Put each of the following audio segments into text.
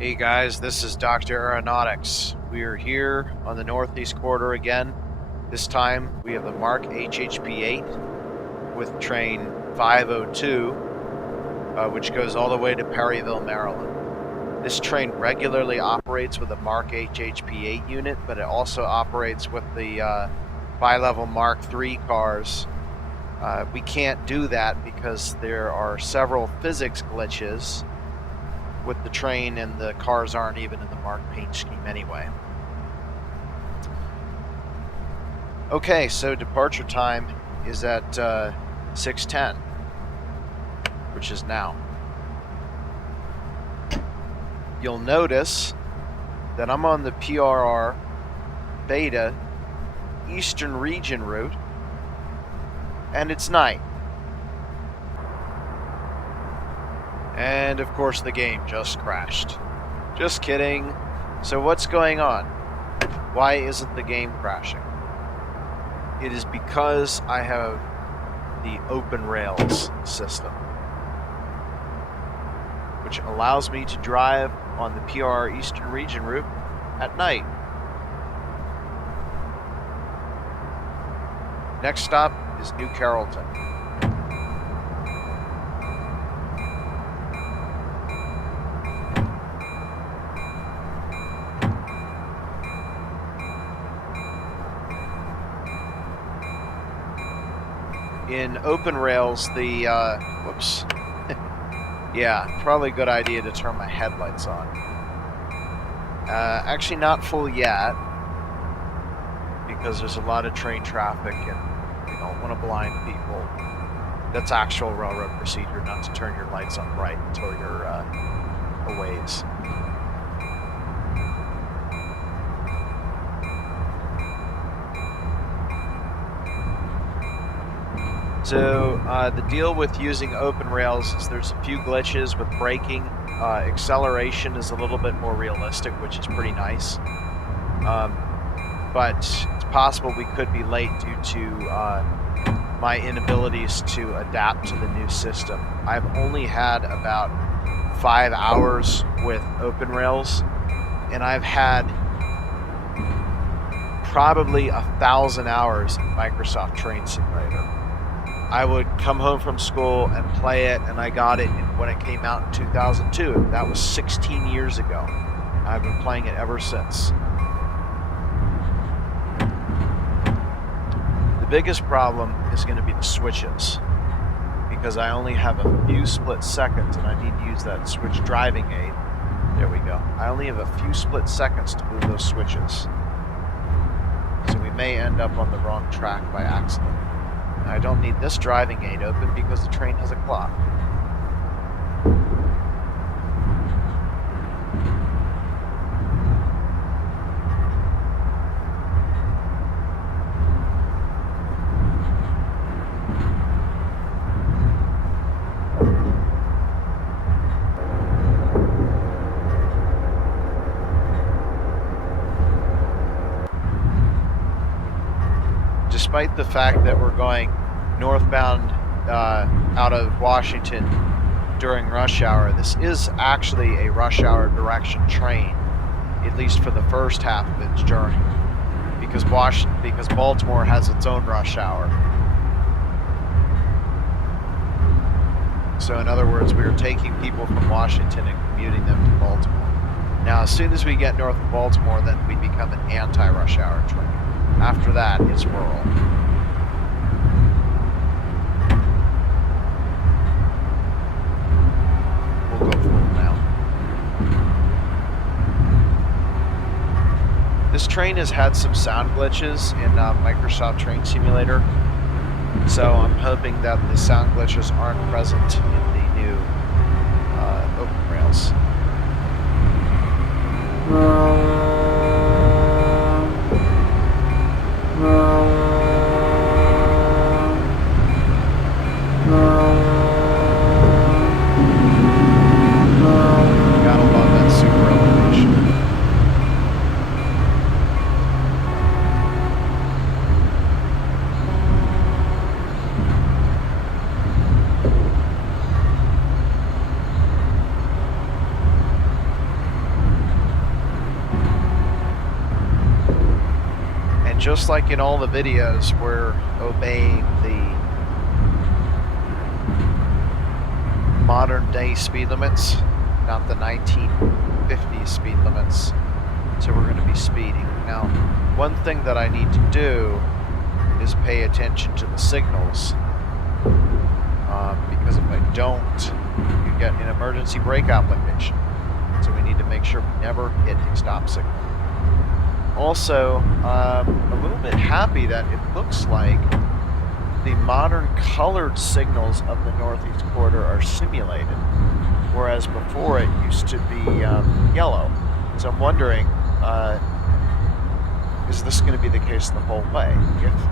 Hey guys, this is Dr. Aeronautics. We are here on the Northeast Corridor again. This time we have the MARC HHP-8 with train 502, which goes all the way to Perryville, Maryland. This train regularly operates with a MARC HHP-8 unit, but it also operates with the bi-level MARC III cars. We can't do that because there are several physics glitches with the train, and the cars aren't even in the MARC paint scheme anyway. Okay, so departure time is at 6:10, which is now. You'll notice that I'm on the PRR-Beta Eastern Region route, and it's night. And of course the game just crashed. Just kidding. So what's going on? Why isn't the game crashing? It is because I have the open rails system, which allows me to drive on the PRR Eastern Region route at night. Next stop is New Carrollton. In open rails, the, whoops. Yeah, probably a good idea to turn my headlights on. Actually not full yet, because there's a lot of train traffic and we don't want to blind people. That's actual railroad procedure, not to turn your lights on bright until you're a ways. So the deal with using open rails is there's a few glitches with braking. Acceleration is a little bit more realistic, which is pretty nice. But it's possible we could be late due to my inabilities to adapt to the new system. I've only had about 5 hours with open rails, and I've had probably 1,000 hours in Microsoft Train Simulator. I would come home from school and play it, and I got it when it came out in 2002. That was 16 years ago. I've been playing it ever since. The biggest problem is going to be the switches, because I only have a few split seconds, and I need to use that switch driving aid. There we go. I only have a few split seconds to move those switches. So we may end up on the wrong track by accident. I don't need this driving aid open because the train has a clock. Despite the fact that we're going northbound out of Washington during rush hour, this is actually a rush hour direction train, at least for the first half of its journey, because Baltimore has its own rush hour. So in other words, we are taking people from Washington and commuting them to Baltimore. Now, as soon as we get north of Baltimore, then we become an anti-rush hour train. After that, it's rural. We'll go full now. This train has had some sound glitches in Microsoft Train Simulator, so I'm hoping that the sound glitches aren't present in the new open rails. Gotta love that super elevation. just like in all the videos, we're obeying the modern day speed limits, not the 1950s speed limits. So we're going to be speeding. Now, one thing that I need to do is pay attention to the signals, because if I don't, you get an emergency brake application. So we need to make sure we never hit a stop signal. Also, a little bit happy that it looks like the modern colored signals of the Northeast Corridor are simulated, whereas before it used to be yellow. So I'm wondering, is this going to be the case the whole way?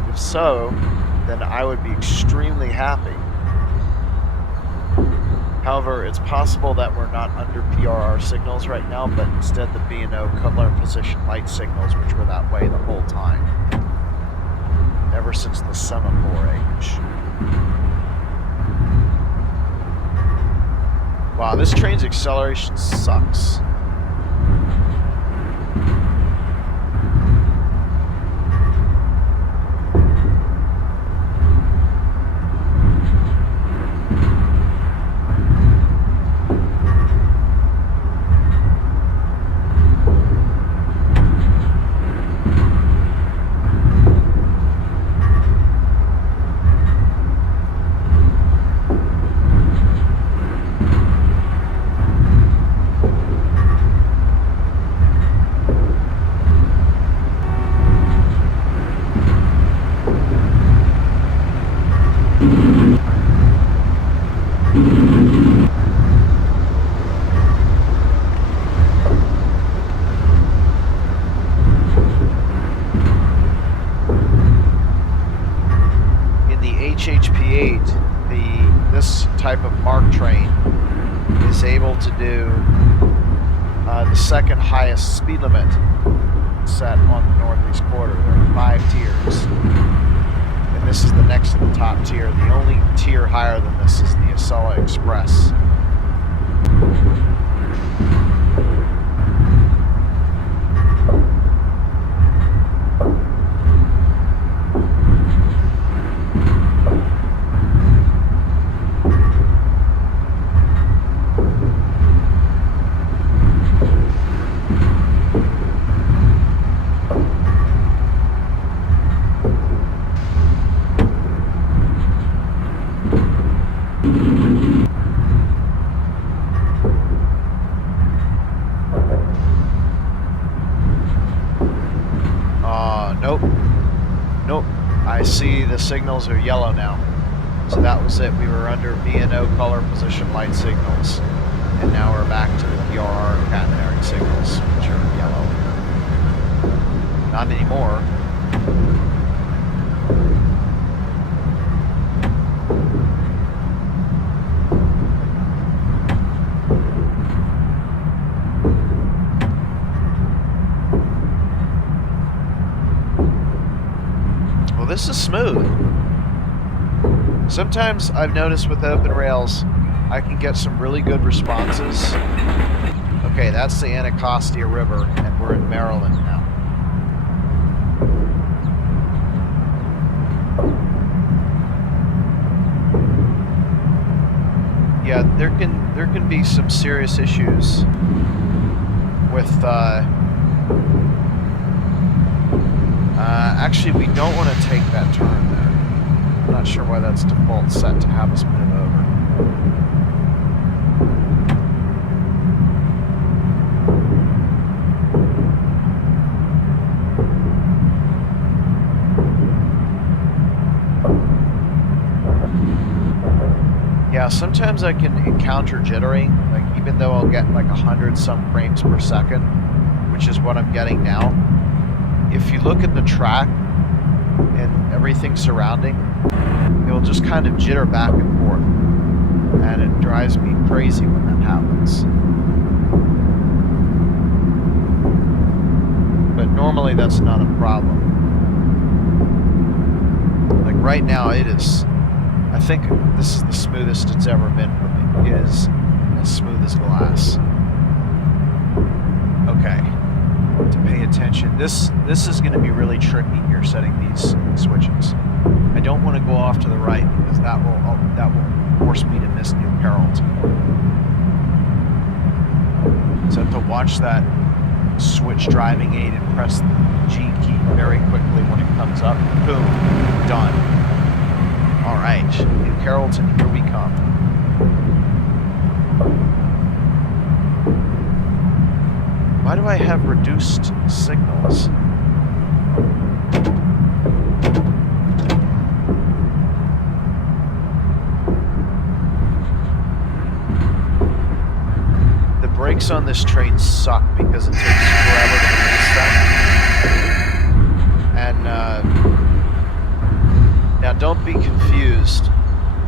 If so, then I would be extremely happy. However, it's possible that we're not under PRR signals right now, but instead the B&O color and position light signals, which were that way the whole time, ever since the semaphore age. Wow, this train's acceleration sucks. HHP-8, this type of MARC train is able to do the second highest speed limit set on the Northeast Corridor. There are 5 tiers, and this is the next to the top tier. The only tier higher than this is the Acela Express. Nope. I see the signals are yellow now. So that was it. We were under B&O color position light signals. And now we're back to the PRR catenary signals, which are yellow. Not anymore. This is smooth. Sometimes I've noticed with open rails, I can get some really good responses. Okay, that's the Anacostia River, and we're in Maryland now. Yeah, there can be some serious issues with actually, we don't want to take that turn there. I'm not sure why that's default set to have us move over. Yeah, sometimes I can encounter jittering, like even though I'll get like 100-some frames per second, which is what I'm getting now. If you look at the track and everything surrounding, it'll just kind of jitter back and forth, and it drives me crazy when that happens. But normally that's not a problem. Like right now it is, I think this is the smoothest it's ever been for me. It is as smooth as glass. Okay. to pay attention. This is going to be really tricky here, setting these switches. I don't want to go off to the right because that will force me to miss New Carrollton. So I have to watch that switch driving aid and press the G key very quickly when it comes up. Boom, done. All right, New Carrollton, here we come. Why do I have reduced signals? The brakes on this train suck because it takes forever to release them. And now don't be confused.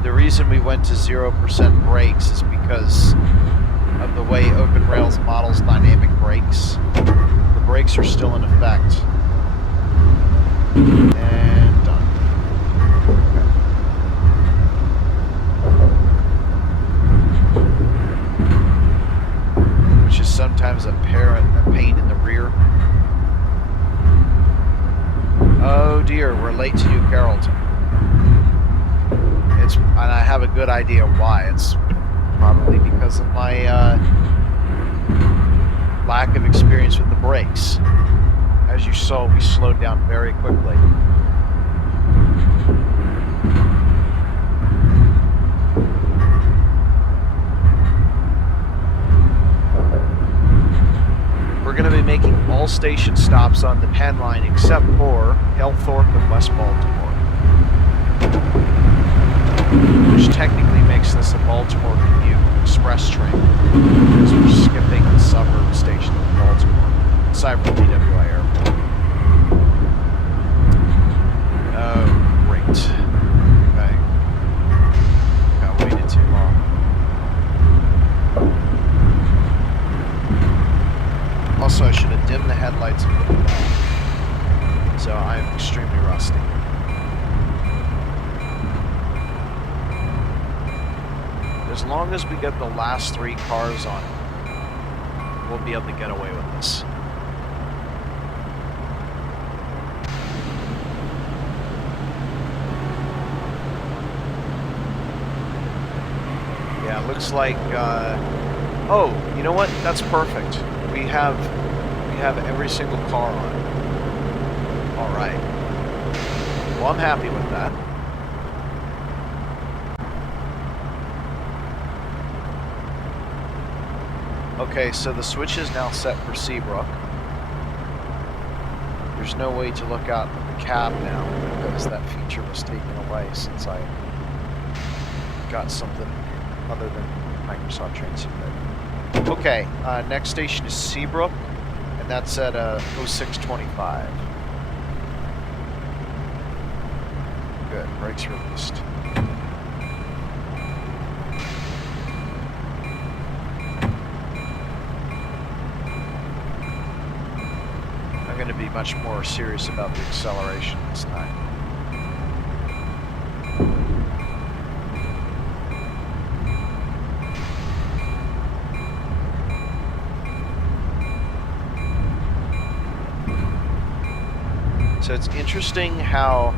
The reason we went to 0% brakes is because of the way Open Rails models dynamic brakes. The brakes are still in effect. And done. Okay. Which is sometimes a pain in the rear. Oh dear, we're late to New Carrollton. And I have a good idea why. It's probably because of my lack of experience with the brakes. As you saw, we slowed down very quickly. We're going to be making all station stops on the Penn line except for Halethorpe and West Baltimore, which technically makes this a Baltimore commute express train because we're skipping the suburb station of Baltimore, CyberLink BWI Airport. Oh, great. Okay. Got waited too long. Also, I should have dimmed the headlights and put them on. So I'm extremely rusty. As long as we get the last 3 cars on it, we'll be able to get away with this. Yeah, it looks like, oh, you know what? That's perfect. We have every single car on it. All right. Well, I'm happy with that. Okay, so the switch is now set for Seabrook. There's no way to look out of the cab now because that feature was taken away since I got something other than Microsoft Train Simulator. Okay, next station is Seabrook, and that's at 0625. Good, brakes released. I'm going to be much more serious about the acceleration this time. So it's interesting how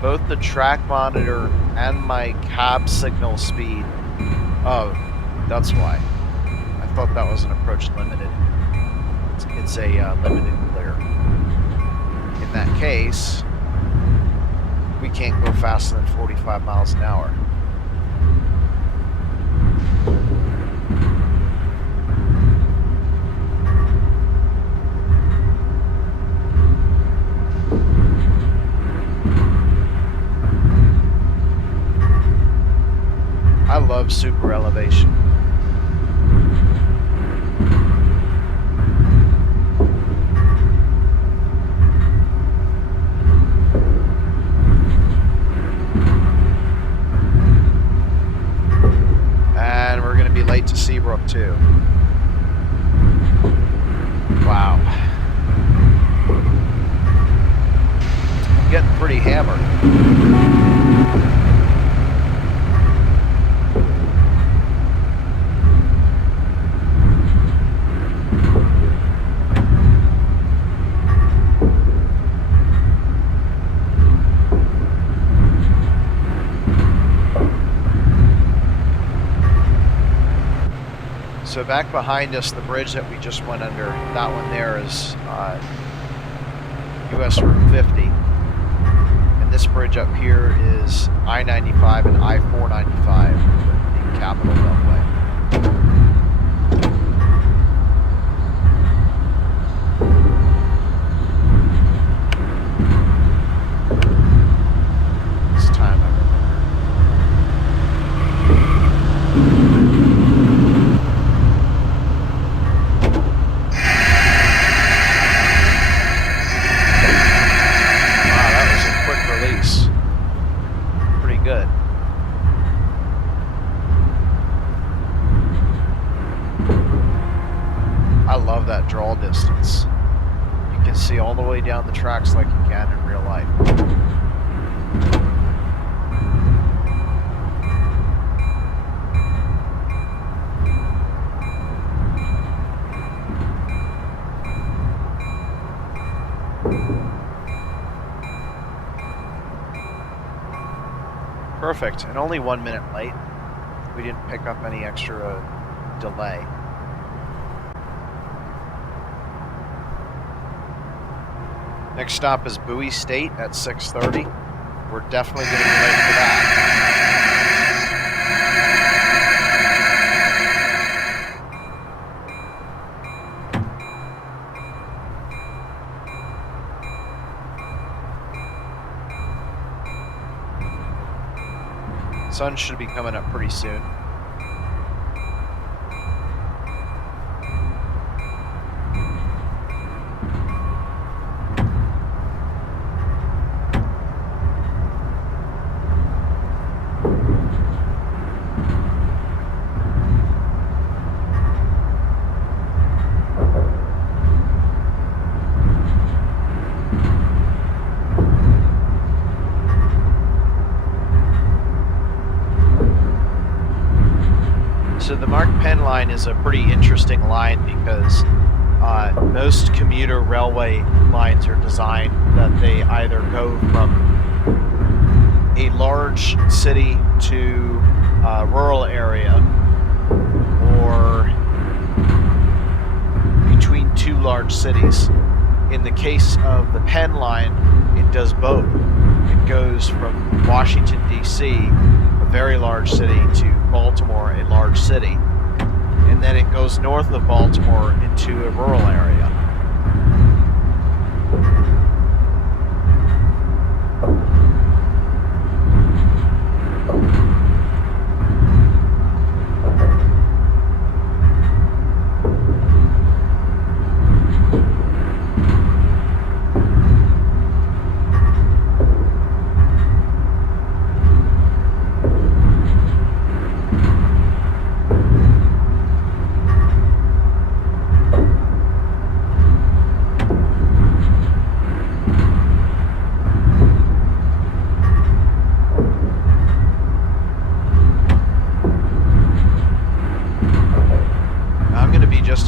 both the track monitor and my cab signal speed... Oh, that's why. I thought that was an approach limited. It's a limited clear. In that case, we can't go faster than 45 miles an hour. I love super elevation. And we're going to be late to Seabrook too. Wow. I'm getting pretty hammered. So back behind us, the bridge that we just went under, that one there is US Route 50. And this bridge up here is I-95 and I-495, the Capital Beltway. This time I draw distance. You can see all the way down the tracks like you can in real life. Perfect, and only 1 minute late. We didn't pick up any extra delay. Next stop is Bowie State at 6:30. We're definitely going to be late for that. Sun should be coming up pretty soon. So the MARC Penn line is a pretty interesting line because most commuter railway lines are designed that they either go from a large city to a rural area or between two large cities. In the case of the Penn line, it does both. It goes from Washington, D.C., a very large city, to Baltimore, a large city, and then it goes north of Baltimore into a rural area.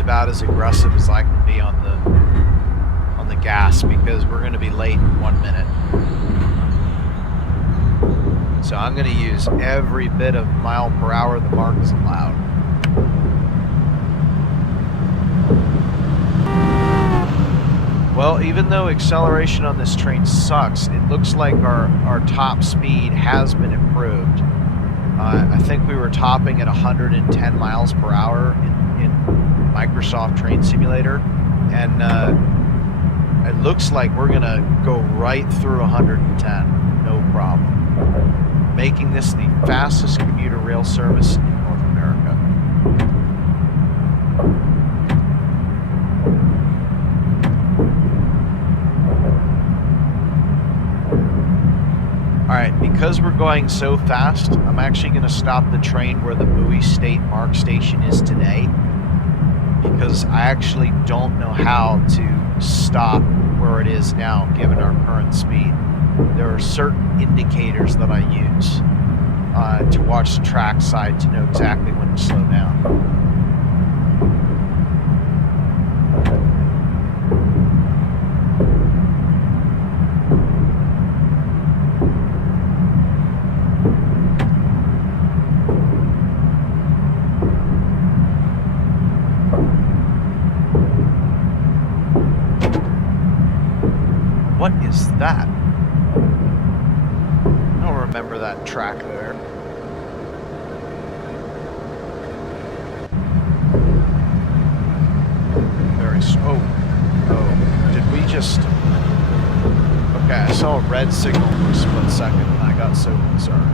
About as aggressive as I can be on the gas because we're going to be late in 1 minute. So I'm going to use every bit of mile per hour the MARC is allowed. Well, even though acceleration on this train sucks, it looks like our top speed has been improved. I think we were topping at 110 miles per hour in Microsoft Train Simulator, and it looks like we're gonna go right through 110, no problem, making this the fastest commuter rail service in North America. Alright, because we're going so fast, I'm actually going to stop the train where the Bowie State MARC station is today, because I actually don't know how to stop where it is now, given our current speed. There are certain indicators that I use to watch the track side to know exactly when to slow down. What is that? I don't remember that track there. Oh, did we just... Okay, I saw a red signal for a split second and I got so concerned.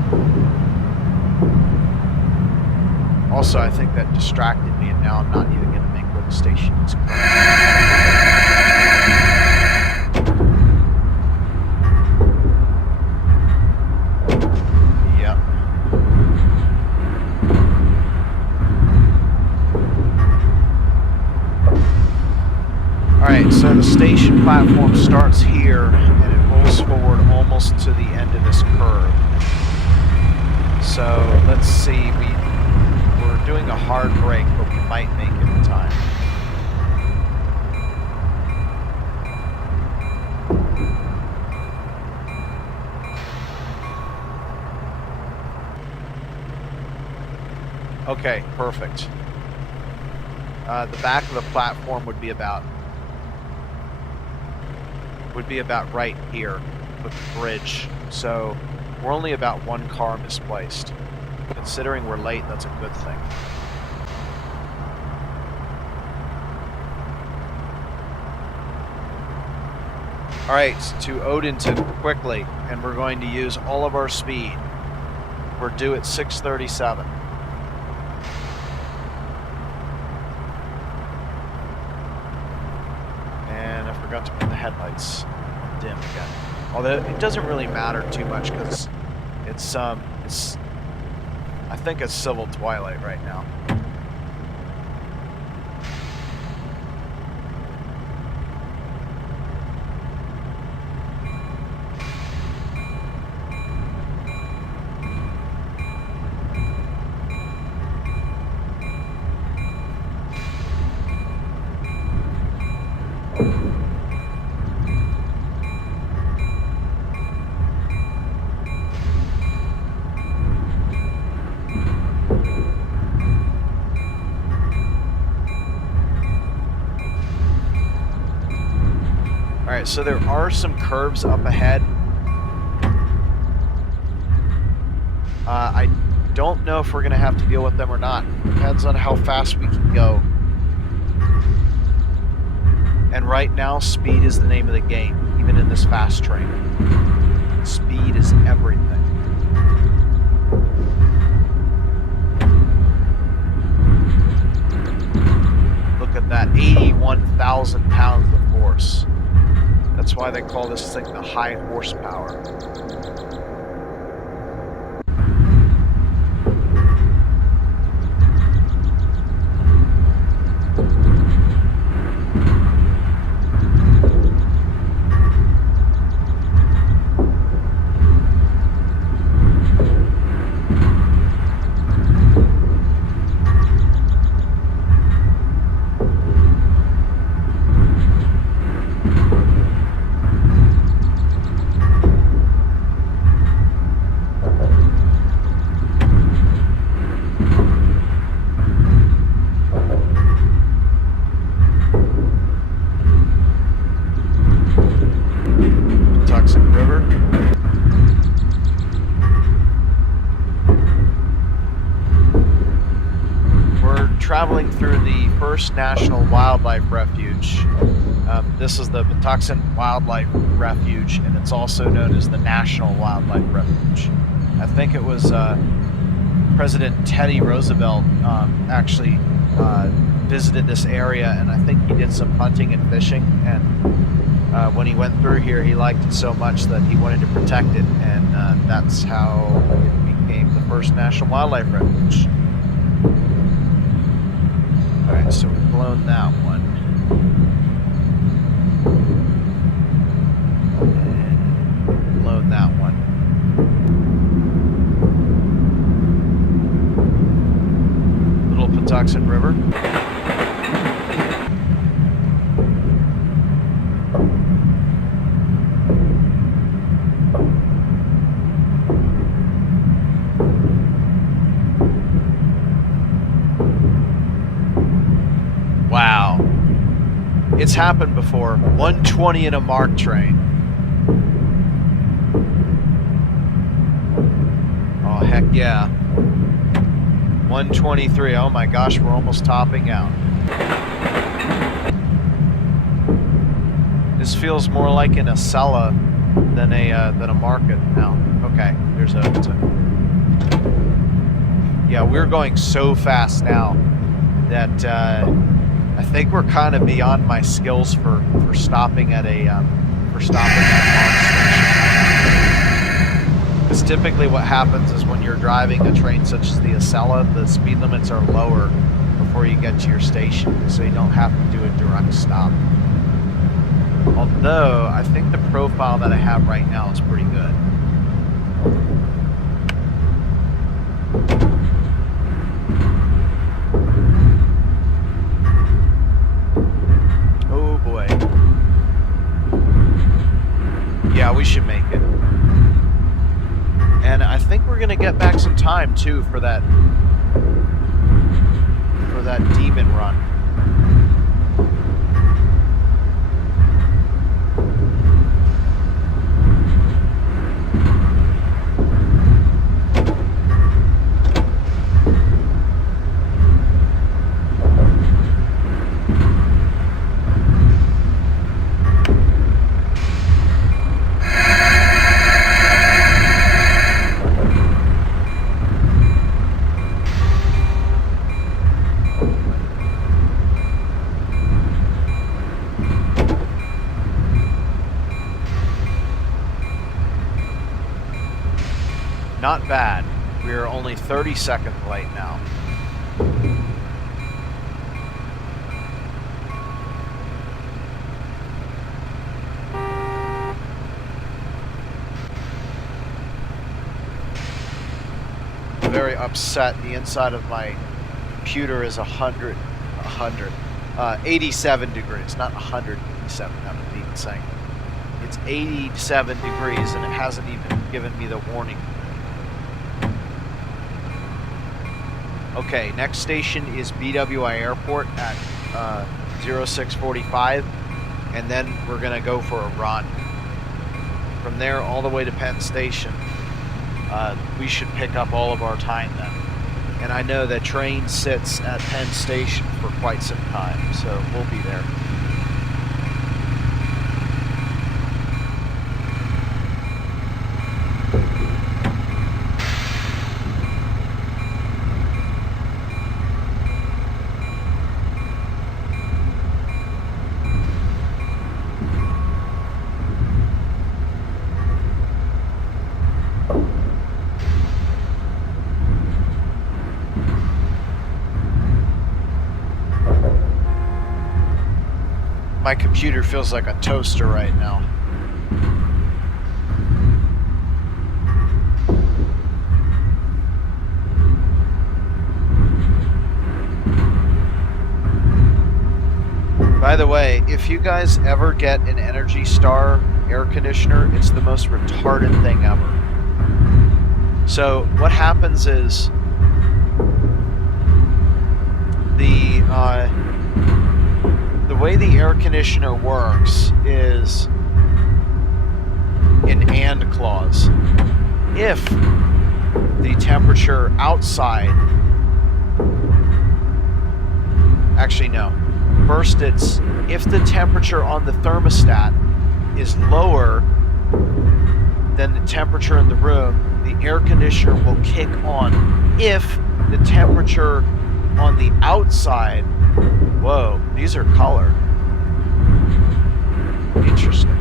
Also, I think that distracted me and now I'm not even going to make where the station is currently. Yep. Alright, so the station platform starts here and it rolls forward almost to the end of this curve. So let's see, we're doing a hard break, but we might make it in time. Okay, perfect. The back of the platform would be about right here with the bridge. So we're only about one car misplaced. Considering we're late, that's a good thing. Alright, to Odenton quickly, and we're going to use all of our speed. We're due at 6:37. And I forgot to put the headlights dim again. Although it doesn't really matter too much because it's I think it's civil twilight right now. Alright, so there are some curves up ahead. I don't know if we're going to have to deal with them or not. Depends on how fast we can go. And right now, speed is the name of the game, even in this fast train. Speed is everything. Look at that, 81,000 pounds of force. That's why they call this thing the high horsepower. Traveling through the first National Wildlife Refuge. This is the Patuxent Wildlife Refuge, and it's also known as the National Wildlife Refuge. I think it was President Teddy Roosevelt actually visited this area, and I think he did some hunting and fishing, and when he went through here, he liked it so much that he wanted to protect it, and that's how it became the first National Wildlife Refuge. Alright, so we've blown that one. And blown that one. Little Patuxent River. Wow. It's happened before. 120 in a MARC train. Oh, heck yeah. 123. Oh my gosh, we're almost topping out. This feels more like an Acela than a market now. Okay, there's a. Yeah, we're going so fast now that I think we're kind of beyond my skills for stopping at a MARC station. Because typically what happens is when you're driving a train such as the Acela, the speed limits are lower before you get to your station, so you don't have to do a direct stop. Although I think the profile that I have right now is pretty good. Oh boy. Yeah, we should make it. And I think we're gonna get back some time too for that demon run. Not bad. We are only 30 seconds late now. I'm very upset. The inside of my computer is 87 degrees, not 187. That would be insane. It's 87 degrees and it hasn't even given me the warning. Okay, next station is BWI Airport at 0645, and then we're going to go for a run. From there all the way to Penn Station, we should pick up all of our time then. And I know that train sits at Penn Station for quite some time, so we'll be there. My computer feels like a toaster right now. By the way, if you guys ever get an Energy Star air conditioner, it's the most retarded thing ever. So what happens is the way the air conditioner works is an AND clause. If the temperature outside, actually no, first it's if the temperature on the thermostat is lower than the temperature in the room, the air conditioner will kick on. If the temperature on the outside, whoa, these are colored. Interesting.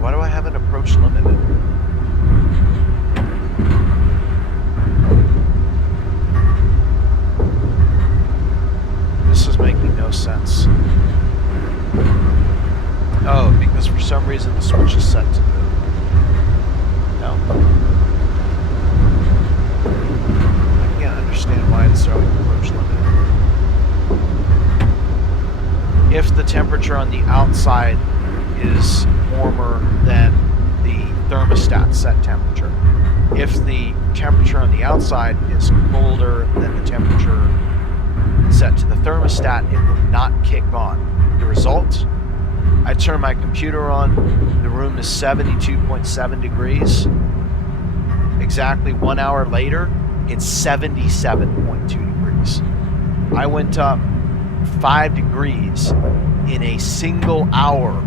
Why do I have an approach limited? This is making no sense. Oh, because for some reason the switch is set to move. No. I can't understand why it's throwing approach limited. If the temperature on the outside is warmer than the thermostat set temperature. If the temperature on the outside is colder than the temperature set to the thermostat, it will not kick on. The result? I I turn my computer on, the room is 72.7 degrees. Exactly 1 hour later, it's 77.2 degrees. I went up 5 degrees in a single hour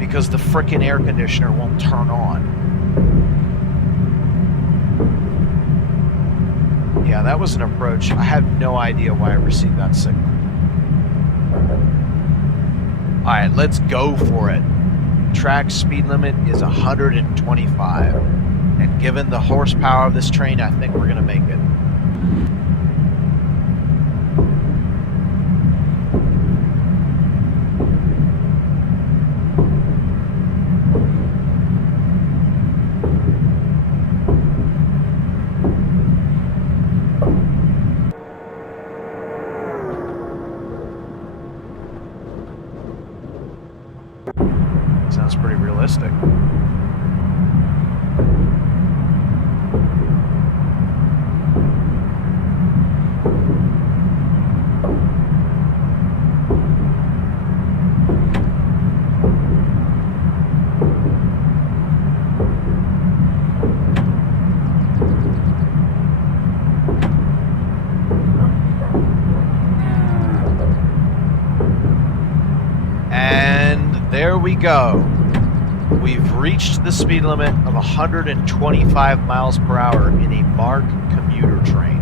because the frickin' air conditioner won't turn on. Yeah, that was an approach. I have no idea why I received that signal. Alright, let's go for it. Track speed limit is 125. And given the horsepower of this train, I think we're going to make it. Sounds pretty realistic. There we go. We've reached the speed limit of 125 miles per hour in a MARC commuter train.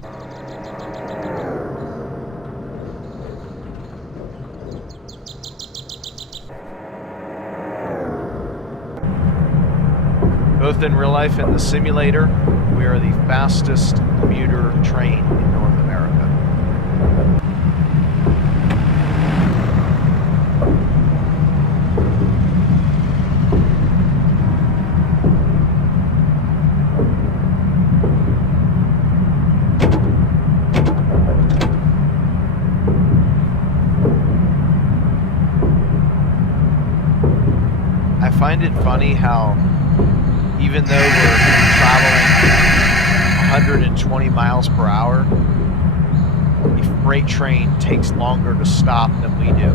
Both in real life and the simulator, we are the fastest commuter train in North America. I find it funny how even though we're traveling 120 miles per hour, the freight train takes longer to stop than we do.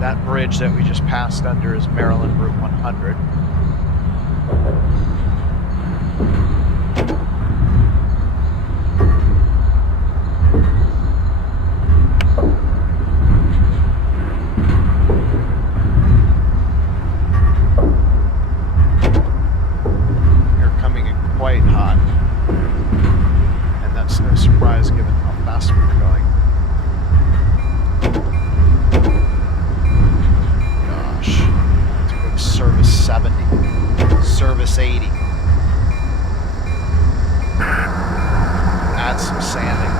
That bridge that we just passed under is Maryland Route 100. Service 80. Add some sanding.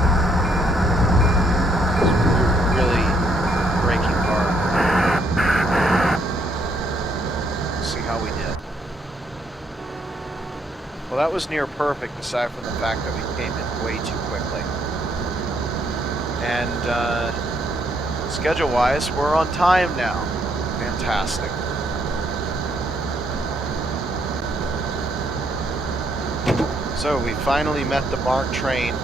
Really braking hard. See how we did. Well, that was near perfect, aside from the fact that we came in way too quickly. And schedule-wise, we're on time now. Fantastic. So we finally met the MARC train,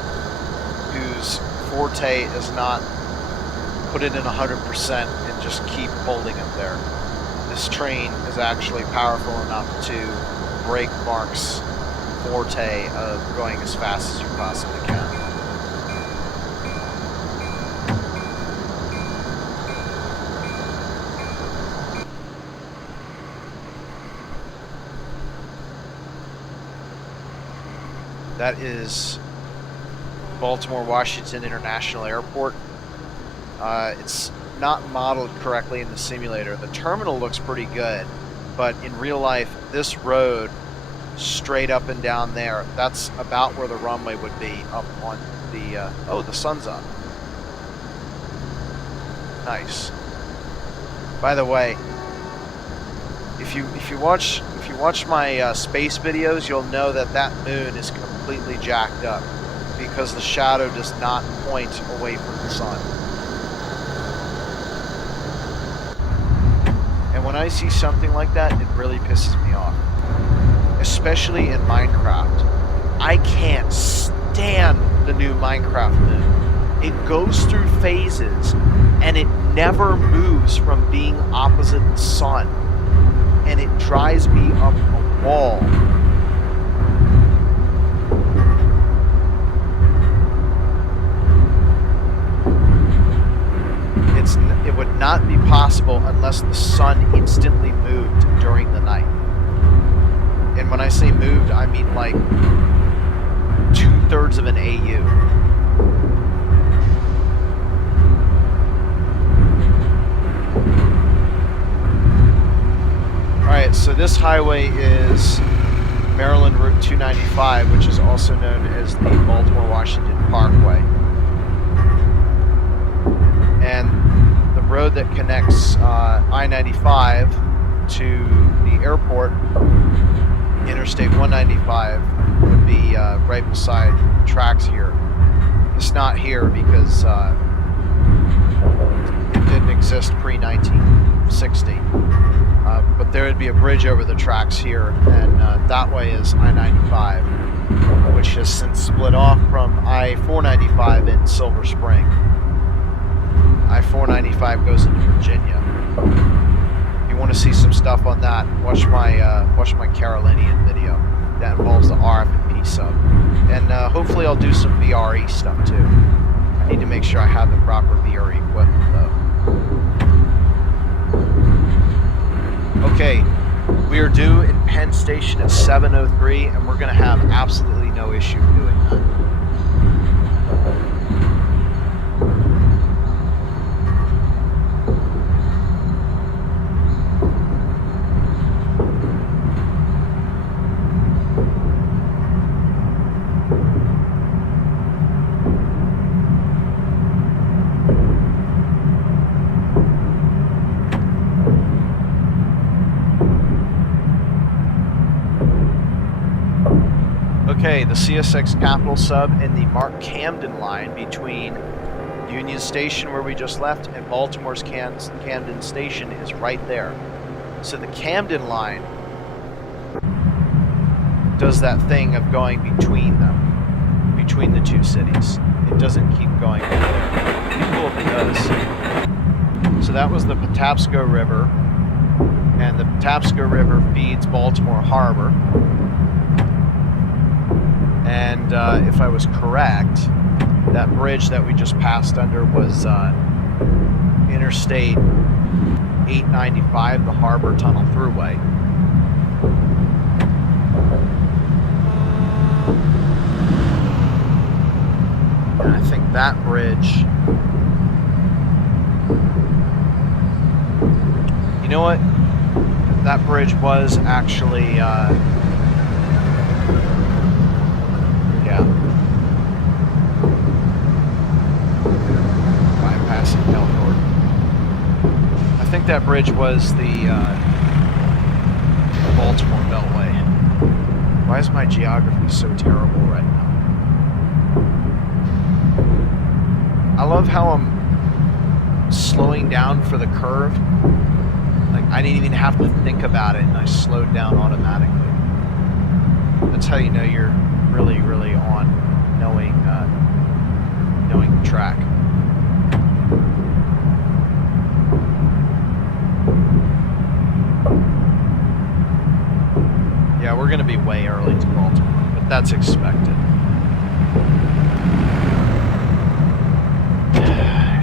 whose forte is not put it in 100% and just keep holding it there. This train is actually powerful enough to break MARC's forte of going as fast as you possibly can. That is Baltimore Washington International Airport. It's not modeled correctly in the simulator. The terminal looks pretty good, but in real life, this road straight up and down there, that's about where the runway would be up on the, oh, the sun's up. Nice. By the way, if you watch my space videos, you'll know that that moon is completely jacked up because the shadow does not point away from the sun. And when I see something like that, it really pisses me off. Especially in Minecraft. I can't stand the new Minecraft moon. It goes through phases, and it never moves from being opposite the sun. And it drives me up a wall. It would not be possible unless the sun instantly moved during the night. And when I say moved, I mean like 2/3 of an AU. Alright, so this highway is Maryland Route 295, which is also known as the Baltimore-Washington Parkway. And the road that connects I-95 to the airport, Interstate 195, would be right beside the tracks here. It's not here because it didn't exist pre-1960. But there would be a bridge over the tracks here, and that way is I-95, which has since split off from I-495 in Silver Spring. I-495 goes into Virginia. If you want to see some stuff on that, watch my Carrollton video. That involves the RF and P sub, and hopefully I'll do some VRE stuff too. I need to make sure I have the proper VRE equipment though. Okay, we are due in Penn Station at 7:03, and we're going to have absolutely no issue doing that. Okay, the CSX Capital sub and the MARC Camden line between Union Station, where we just left, and Baltimore's Camden Station is right there. So the Camden line does that thing of going between them, between the two cities. It doesn't keep going over there. It'd be cool if it does. So that was the Patapsco River, and the Patapsco River feeds Baltimore Harbor. And if I was correct, that bridge that we just passed under was Interstate 895, the Harbor Tunnel Thruway. And I think that bridge... You know what? That bridge was actually... bypassing Halethorpe. I think that bridge was the Baltimore Beltway. Why is my geography so terrible right now? I love how I'm slowing down for the curve. Like, I didn't even have to think about it, and I slowed down automatically. That's how you know you're really, really on knowing the track. Yeah, we're going to be way early to Baltimore, but that's expected.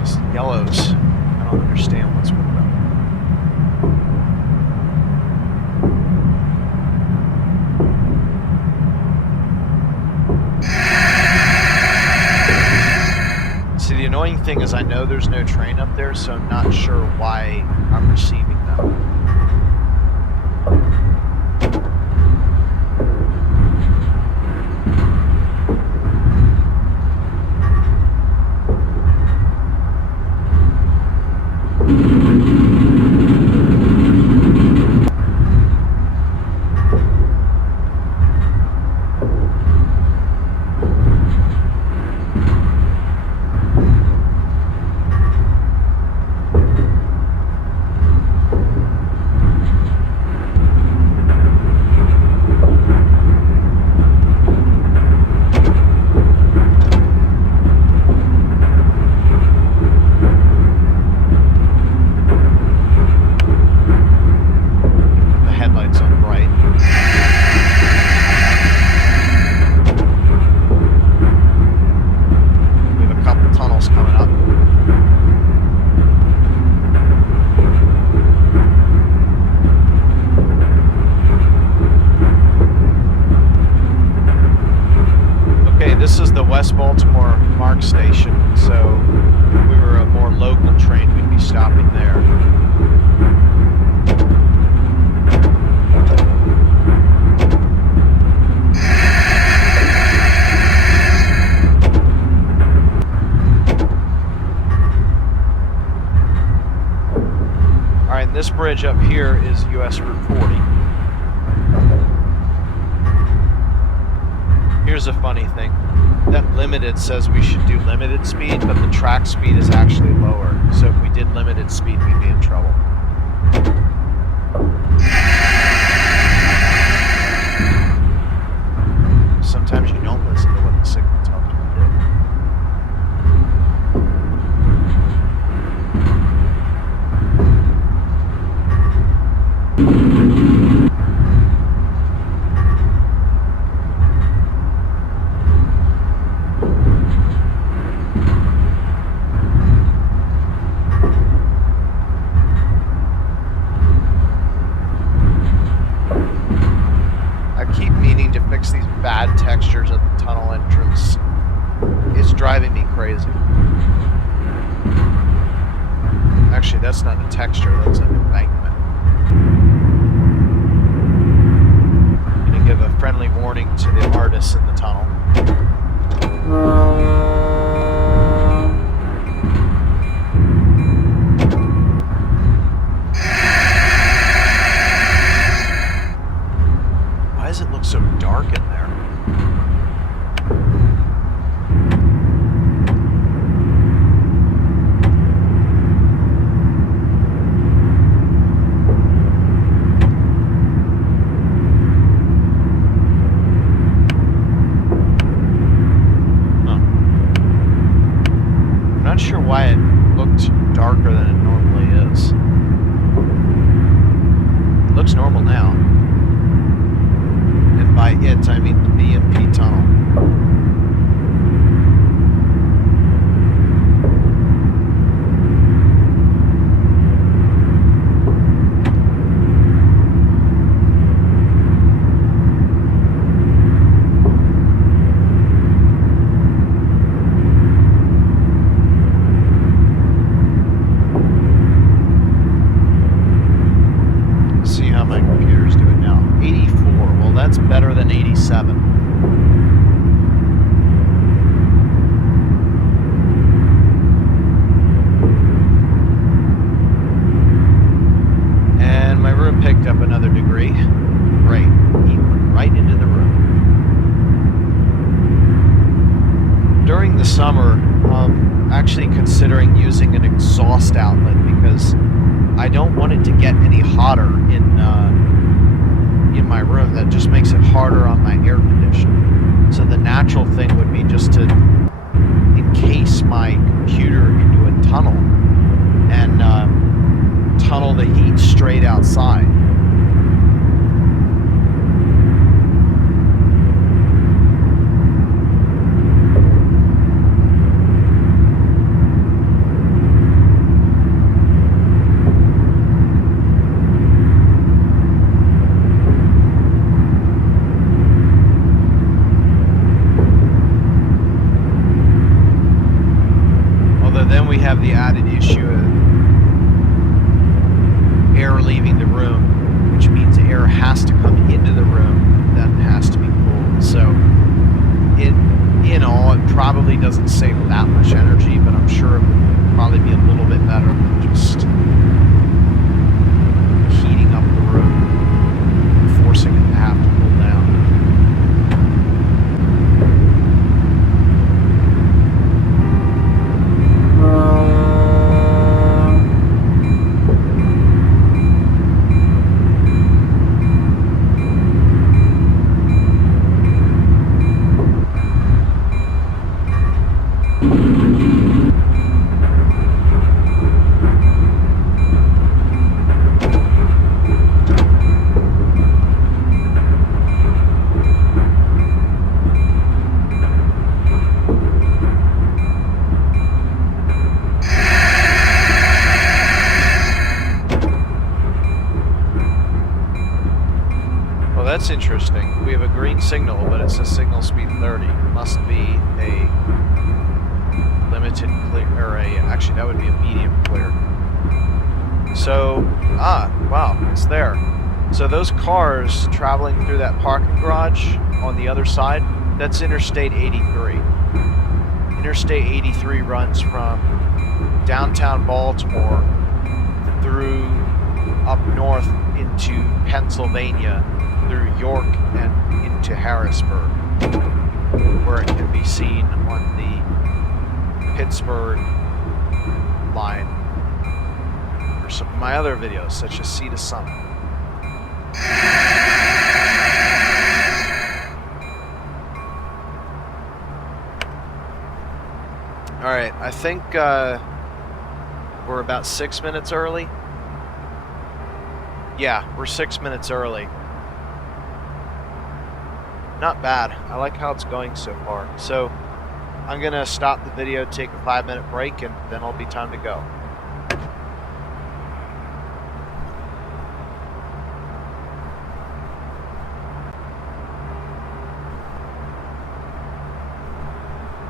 It's yellows. I don't understand what's with them. See, the annoying thing is I know there's no train up there, so I'm not sure why I'm receiving them. West Baltimore MARC station, so if we were a more local train, we'd be stopping there. Alright, and this bridge up here is US Route 40. Here's a funny thing. That limited says we should do limited speed, but the track speed is actually lower. So if we did limited speed, we'd be in trouble. Sometimes you don't listen to what the signal tells you to do. These bad textures at the tunnel entrance is driving me crazy. Actually, that's not a texture, that's an embankment. I'm going to give a friendly warning to the artists in the tunnel. Why does it look so dark in there? I'm not sure why it looked darker than it normally is. It looks normal now. By it, I mean the BMP tunnel. Let's see how my computer's doing now. 84. Well, that's better than 87. And my room picked up another degree. Great. He went right into the room. During the summer, I'm actually considering using an exhaust outlet because I don't want it to get any hotter in my room. That just makes it harder on my air conditioning. So the natural thing would be just to encase my computer into a tunnel and tunnel the heat straight outside. We have the added issue of air leaving the room, which means air has to come into the room, then has to be cooled. So in all, it probably doesn't save that much energy, but I'm sure it would probably be a little bit better than just heating up the room, forcing it to have to cool down. that's interesting. We have a green signal, but it says signal speed 30. Must be a limited clear, or actually that would be a medium clear. So, wow, it's there. So those cars traveling through that parking garage on the other side, that's Interstate 83. Interstate 83 runs from downtown Baltimore through up north into Pennsylvania, through York and into Harrisburg, where it can be seen on the Pittsburgh line, or some of my other videos, such as Sea to Summit. Alright, I think we're about 6 minutes early. Yeah, we're 6 minutes early. Not bad. I like how it's going so far. So, I'm gonna stop the video, take a 5-minute break, and then it'll be time to go.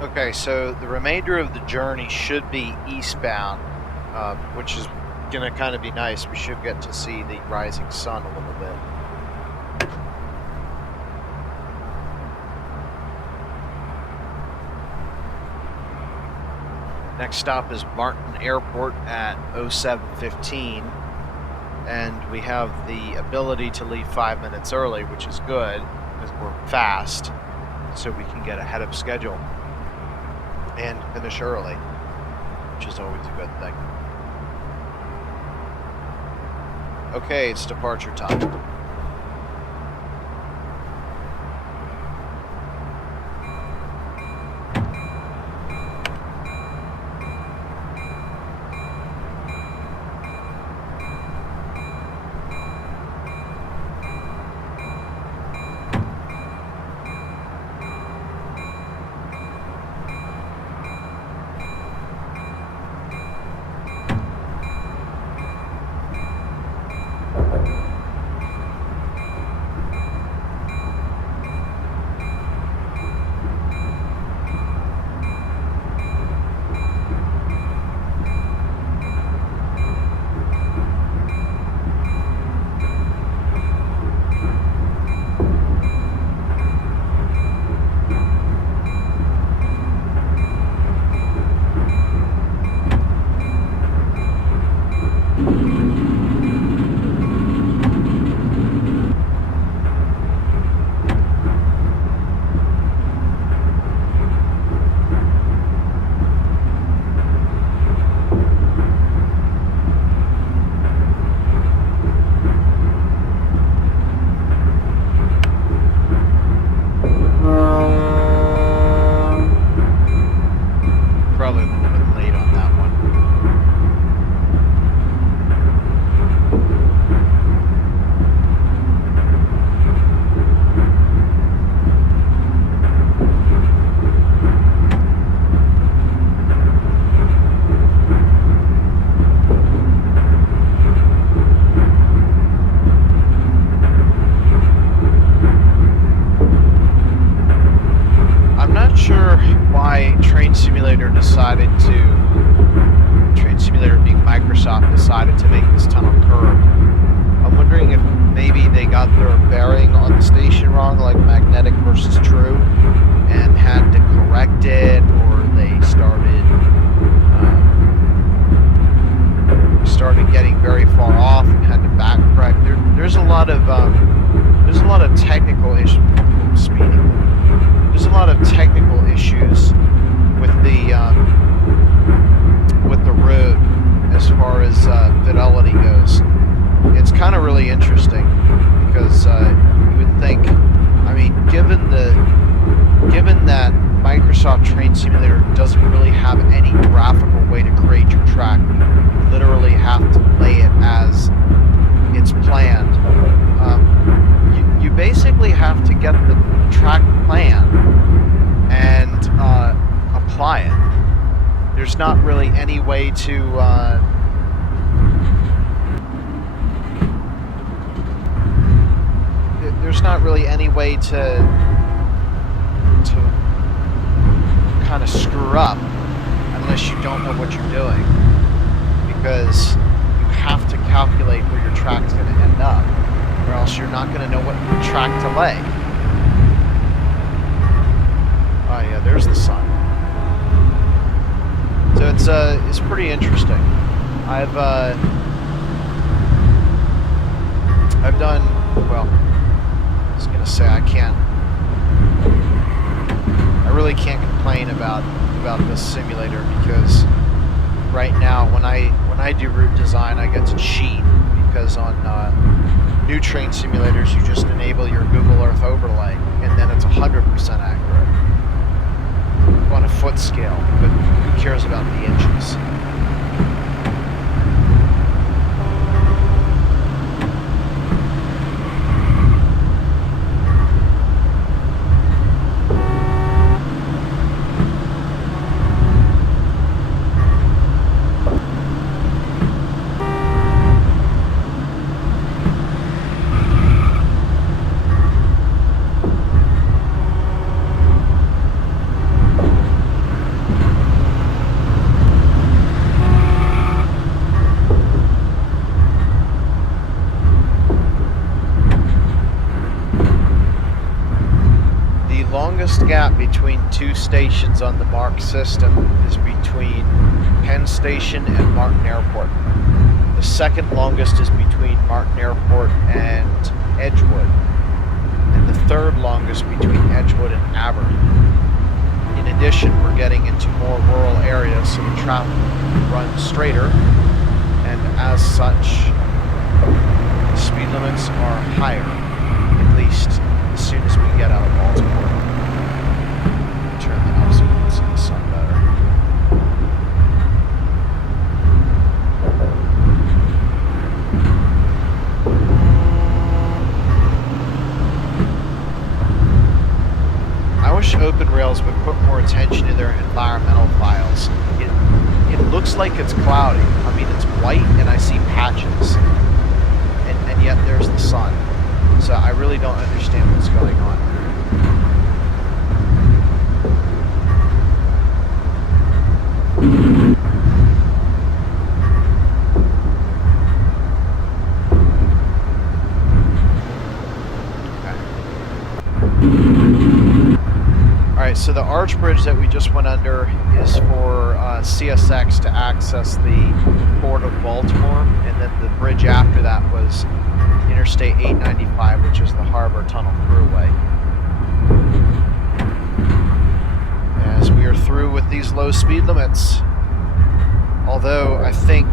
Okay, so the remainder of the journey should be eastbound, which is going to kind of be nice. We should get to see the rising sun a little bit. Next stop is Martin Airport at 07:15, and we have the ability to leave 5 minutes early, which is good because we're fast, so we can get ahead of schedule and finish early, which is always a good thing. Okay, it's departure time. Decided to make this tunnel curved. I'm wondering if maybe they got their bearing on the station wrong, like magnetic versus true, and had to correct it, or they started getting very far off and had to back correct. There's a lot of technical issues. Speeding. There's a lot of technical issues with the road as far as fidelity goes. It's kind of really interesting because you would think, I mean, given that Microsoft Train Simulator doesn't really have any graphical way to create your track, you literally have to lay it as it's planned. You basically have to get the track plan and apply it. There's not really any way to there's not really any way to kind of screw up unless you don't know what you're doing, because you have to calculate where your track's going to end up, or else you're not going to know what track to lay. Oh yeah, there's the sun. So it's pretty interesting. I've done, well, I was gonna say I really can't complain about this simulator, because right now when I do route design, I get to cheat, because on new train simulators you just enable your Google Earth overlay and then it's 100% accurate on a foot scale, but who cares about the inches? Gap between two stations on the MARC system is between Penn Station and Martin Airport. The second longest is between Martin Airport and Edgewood, and the third longest between Edgewood and Aberdeen. In addition, we're getting into more rural areas, so the traffic runs straighter, and as such, the speed limits are higher, at least as soon as we get out of Baltimore. Turn that off so you can see the sun better. I wish Open Rails would put more attention to their environmental files. It looks like it's cloudy. I mean, it's white and I see patches. And yet there's the sun. So I really don't understand what's going on. Alright, so the arch bridge that we just went under is for CSX to access the Port of Baltimore, and then the bridge after that was Interstate 895, which is the Harbor Tunnel Thruway. As we are through with these low speed limits, although I think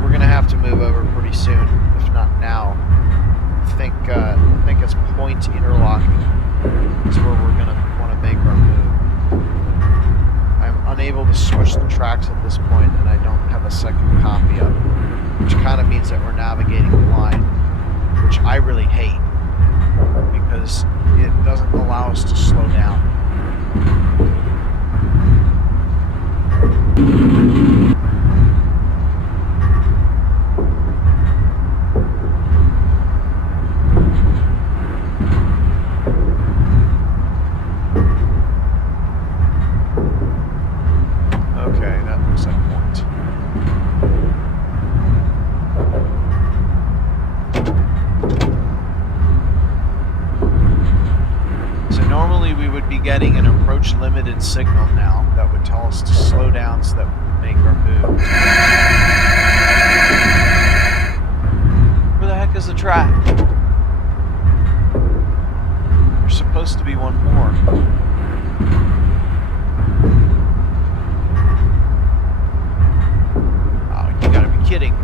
we're going to have to move over pretty soon, if not now. I think it's Point Interlocking is where we're going to want to make our move. I'm unable to switch the tracks at this point, and I don't have a second copy of it, which kind of means that we're navigating blind, which I really hate, because it doesn't allow us to slow down. Okay, that looks like Point. So normally we would be getting an approach limited signal now that would tell us to slow down so that we can make our move. Where the heck is the track? There's supposed to be one more. Oh, you gotta be kidding me.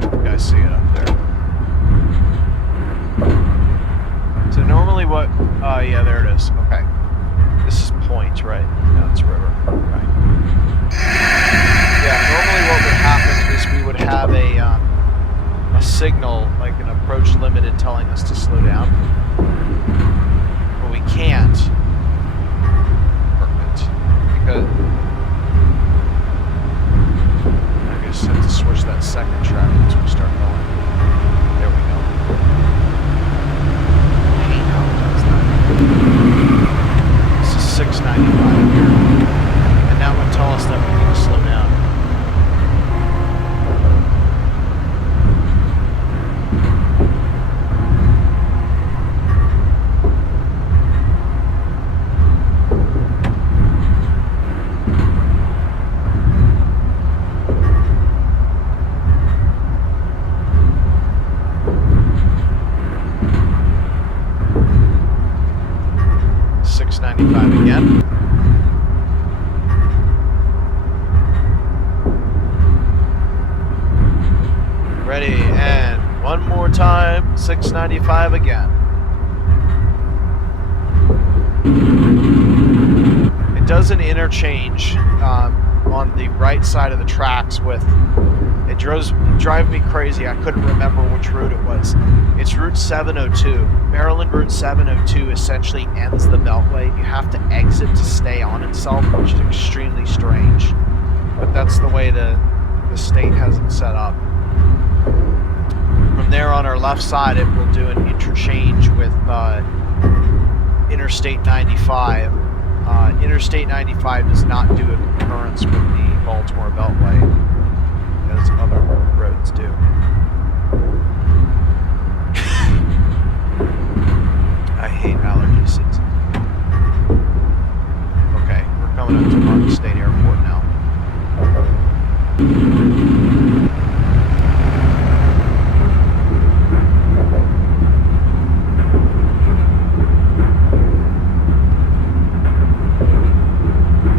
You guys see it up there. So normally what, oh yeah, there it is. Okay. This is Point, right? No, it's River. Right. Yeah, normally what would happen is we would have a signal, like an approach limited, telling us to slow down. But we can't. Perfect. second track once we start going. There we go. I hate how it does that. This is 695 here. And now it would tell us that we need to slow down. Again. Ready, and one more time, 695 again. It does an interchange on the right side of the tracks with, it drive me crazy. I couldn't remember which route it was. It's Route 702. Maryland Route 702 essentially ends the Beltway. You have to exit to stay on itself, which is extremely strange. But that's the way the state has it set up. From there on our left side, it will do an interchange with Interstate 95. Interstate 95 does not do a concurrence with the Baltimore Beltway, as other roads do. I hate allergy season. Okay, we're coming up to MARC State Airport now.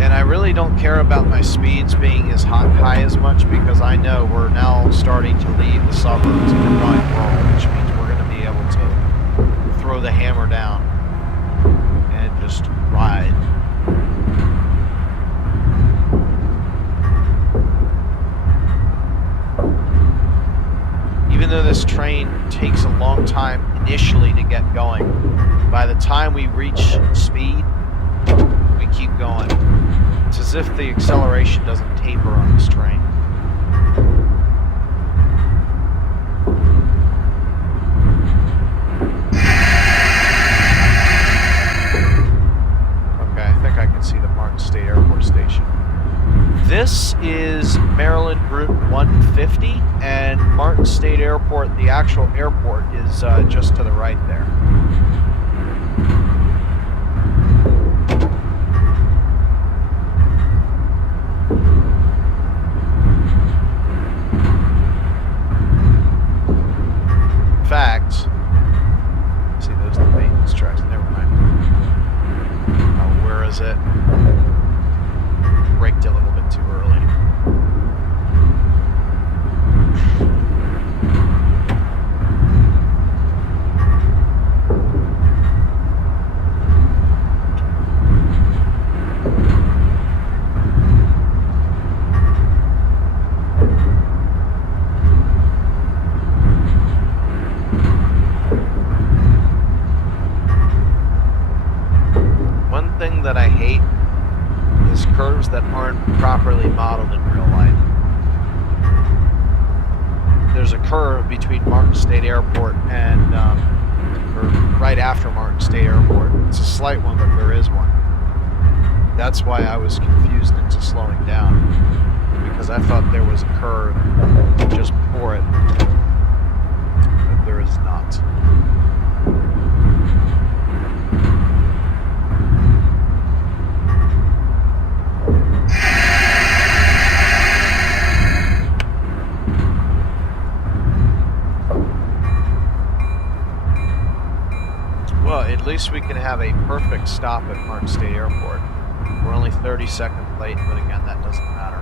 And I really don't care about my speeds being as high as much, because I know we're now starting to leave the suburbs and we're going rural, which means we're going to be able to throw the hammer down and just ride. Even though this train takes a long time initially to get going, by the time we reach speed, we keep going. It's as if the acceleration doesn't taper on this train. Okay, I think I can see the MARC State Airport station. This is Maryland Route 150, and MARC State Airport, the actual airport, is just to the right there. In fact, see, those are the maintenance tracks. Never mind. Oh, where is it? Braked a little bit too early. That I hate is curves that aren't properly modeled in real life. There's a curve between MARC State Airport and or right after MARC State Airport. It's a slight one, but there is one. That's why I was confused into slowing down, because I thought there was a curve just before it, but there is not. At least we can have a perfect stop at MARC State Airport. We're only 30 seconds late, but again, that doesn't matter.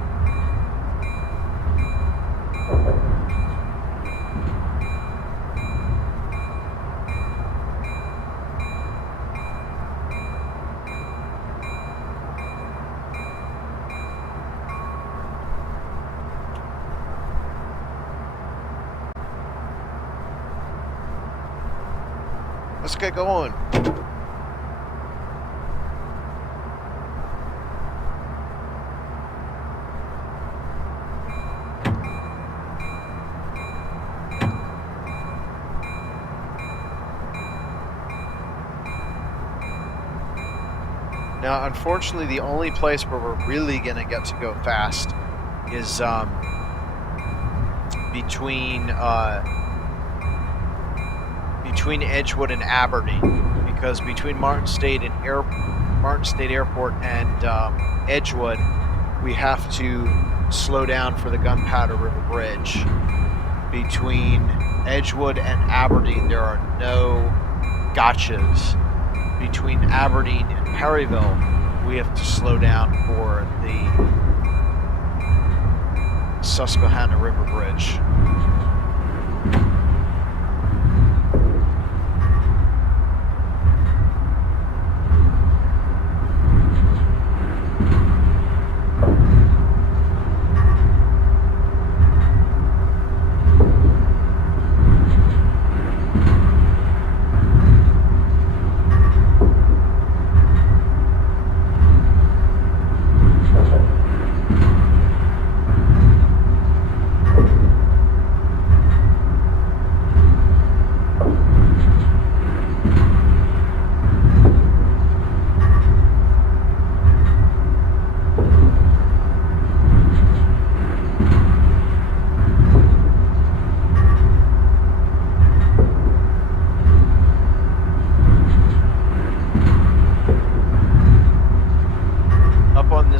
Let's get going. Now, unfortunately, the only place where we're really going to get to go fast is between Edgewood and Aberdeen, because between Martin State Airport and Edgewood, we have to slow down for the Gunpowder River Bridge. Between Edgewood and Aberdeen, there are no gotchas. Between Aberdeen and Perryville, we have to slow down for the Susquehanna River Bridge.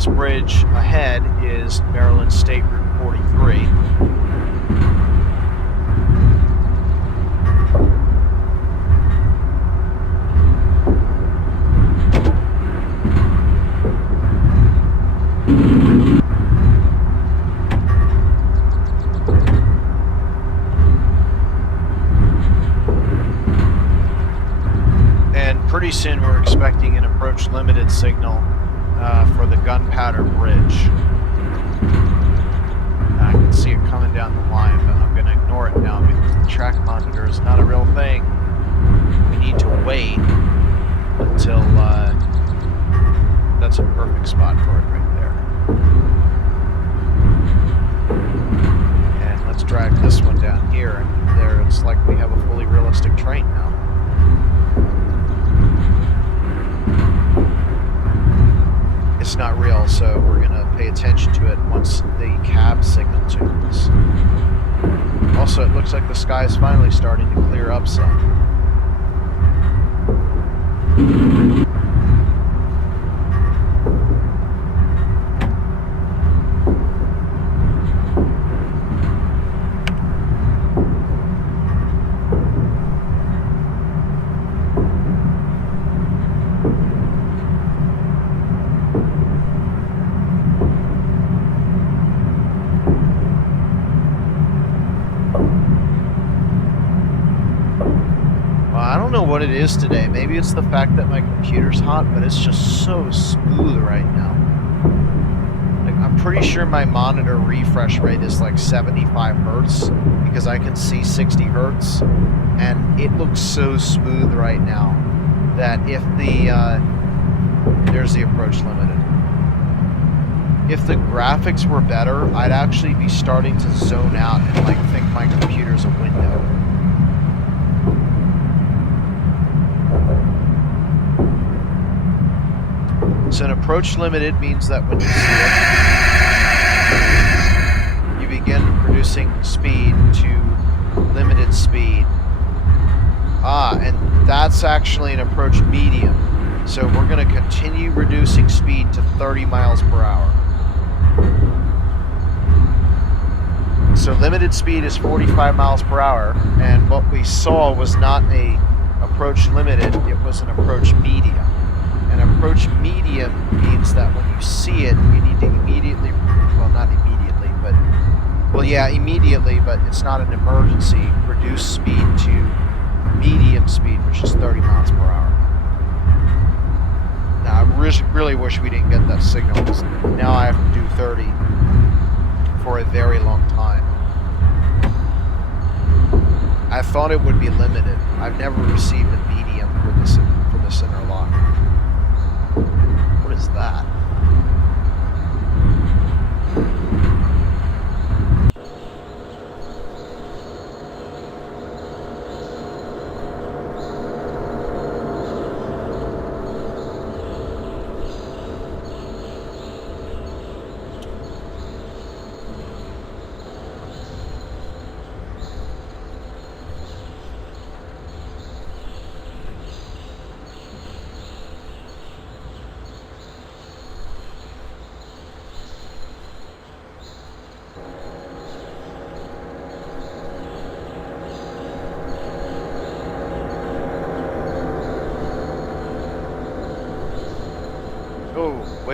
Bridge ahead is Maryland State Route 43. And pretty soon we're expecting an approach limited signal for the Gunpowder Bridge. I can see it coming down the line, but I'm going to ignore it now because the track monitor is not a real thing. We need to wait until that's a perfect spot for it right there. And let's drag this one down here, and there it's like we have a fully realistic train now. It's not real, so we're going to pay attention to it once the cab signal tunes. Also, it looks like the sky is finally starting to clear up some. What it is today. Maybe it's the fact that my computer's hot, but it's just so smooth right now. Like, I'm pretty sure my monitor refresh rate is like 75 hertz because I can see 60 hertz, and it looks so smooth right now that if the there's the approach limited. If the graphics were better, I'd actually be starting to zone out and like think my computer's a window. So an approach limited means that when you see it, you begin reducing speed to limited speed. And that's actually an approach medium. So we're going to continue reducing speed to 30 miles per hour. So limited speed is 45 miles per hour, and what we saw was not a approach limited, it was an approach medium. An approach medium means that when you see it, you need to immediately, well, not immediately, but, well, yeah, immediately, but it's not an emergency, reduce speed to medium speed, which is 30 miles per hour. Now, I really wish we didn't get that signal, because now I have to do 30 for a very long time. I thought it would be limited. I've never received a medium for the center lock. What is that?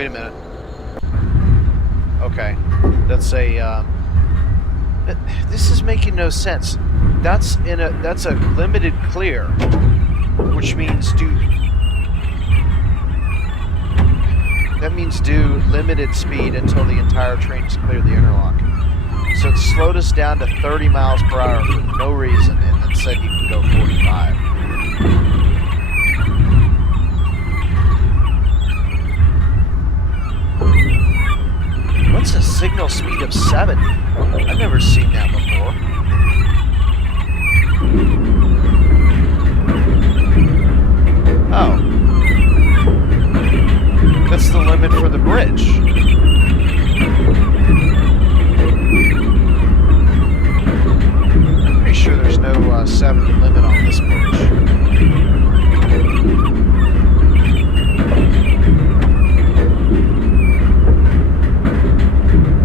Wait a minute. Okay, that's a. This is making no sense. That's a limited clear, which means do limited speed until the entire train's clear the interlock. So it slowed us down to 30 miles per hour for no reason, and then said you can go 45. What's a signal speed of 70? I've never seen that before. Oh. That's the limit for the bridge. Pretty sure there's no 70 limit on this bridge.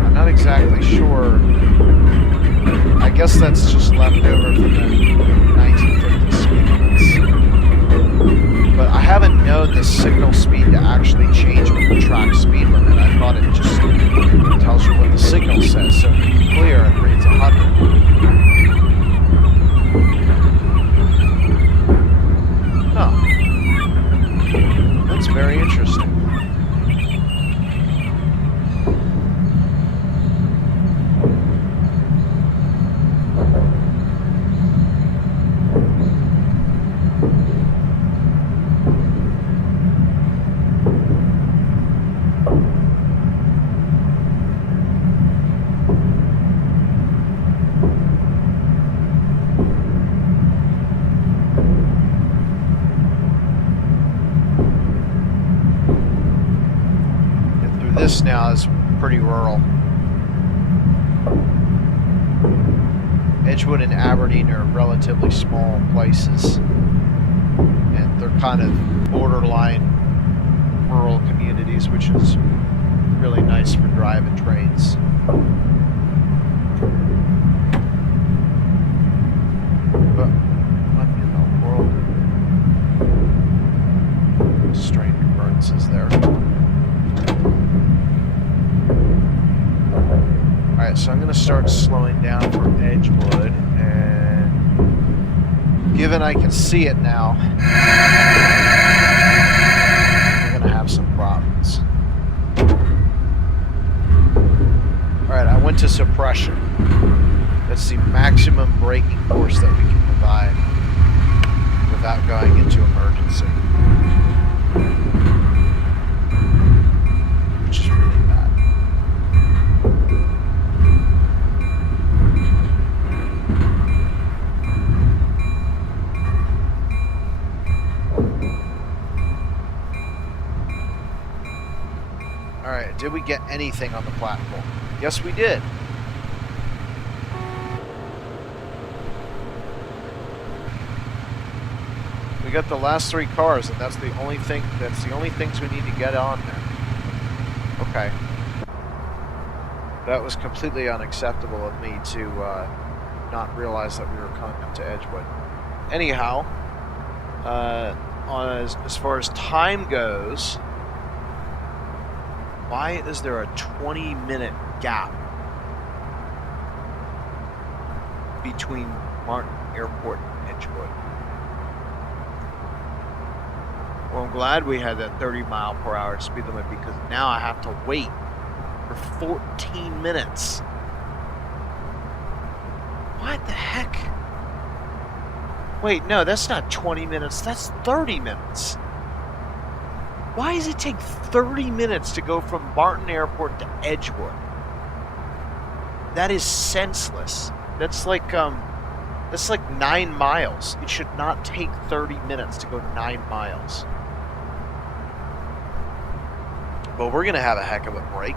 I'm not exactly sure. I guess that's just left over from the 1950 speed limits. But I haven't known the signal speed to actually change with the track speed limit. I thought it just tells you what the signal says. So clear, it reads 100. Huh. That's very interesting. This now is pretty rural. Edgewood and Aberdeen are relatively small places, and they're kind of borderline rural communities, which is really nice for driving trains. But what in the world? Strange occurrences there. Alright, so I'm going to start slowing down for Edgewood, and given I can see it now, we're going to have some problems. Alright, I went to suppression. That's the maximum braking force that we can provide without going into emergency. Which is really bad. Alright, did we get anything on the platform? Yes, we did. We got the last 3 cars, and that's the only thing. That's the only things we need to get on there. Okay. That was completely unacceptable of me to not realize that we were coming up to Edgewood. Anyhow, as far as time goes, why is there a 20-minute gap between MARC Airport and Edgewood? Well, I'm glad we had that 30-mile-per-hour speed limit, because now I have to wait for 14 minutes. What the heck? Wait, no, that's not 20 minutes. That's 30 minutes. Why does it take 30 minutes to go from Barton Airport to Edgewood? That is senseless. That's like 9 miles. It should not take 30 minutes to go 9 miles. But we're going to have a heck of a break.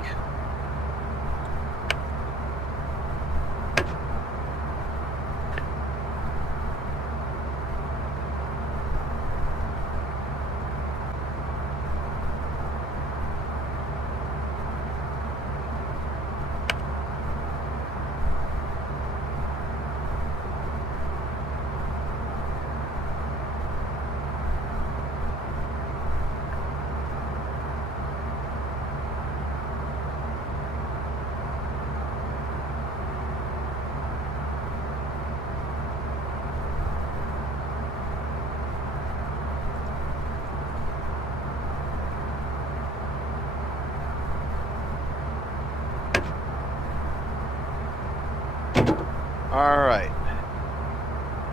All right.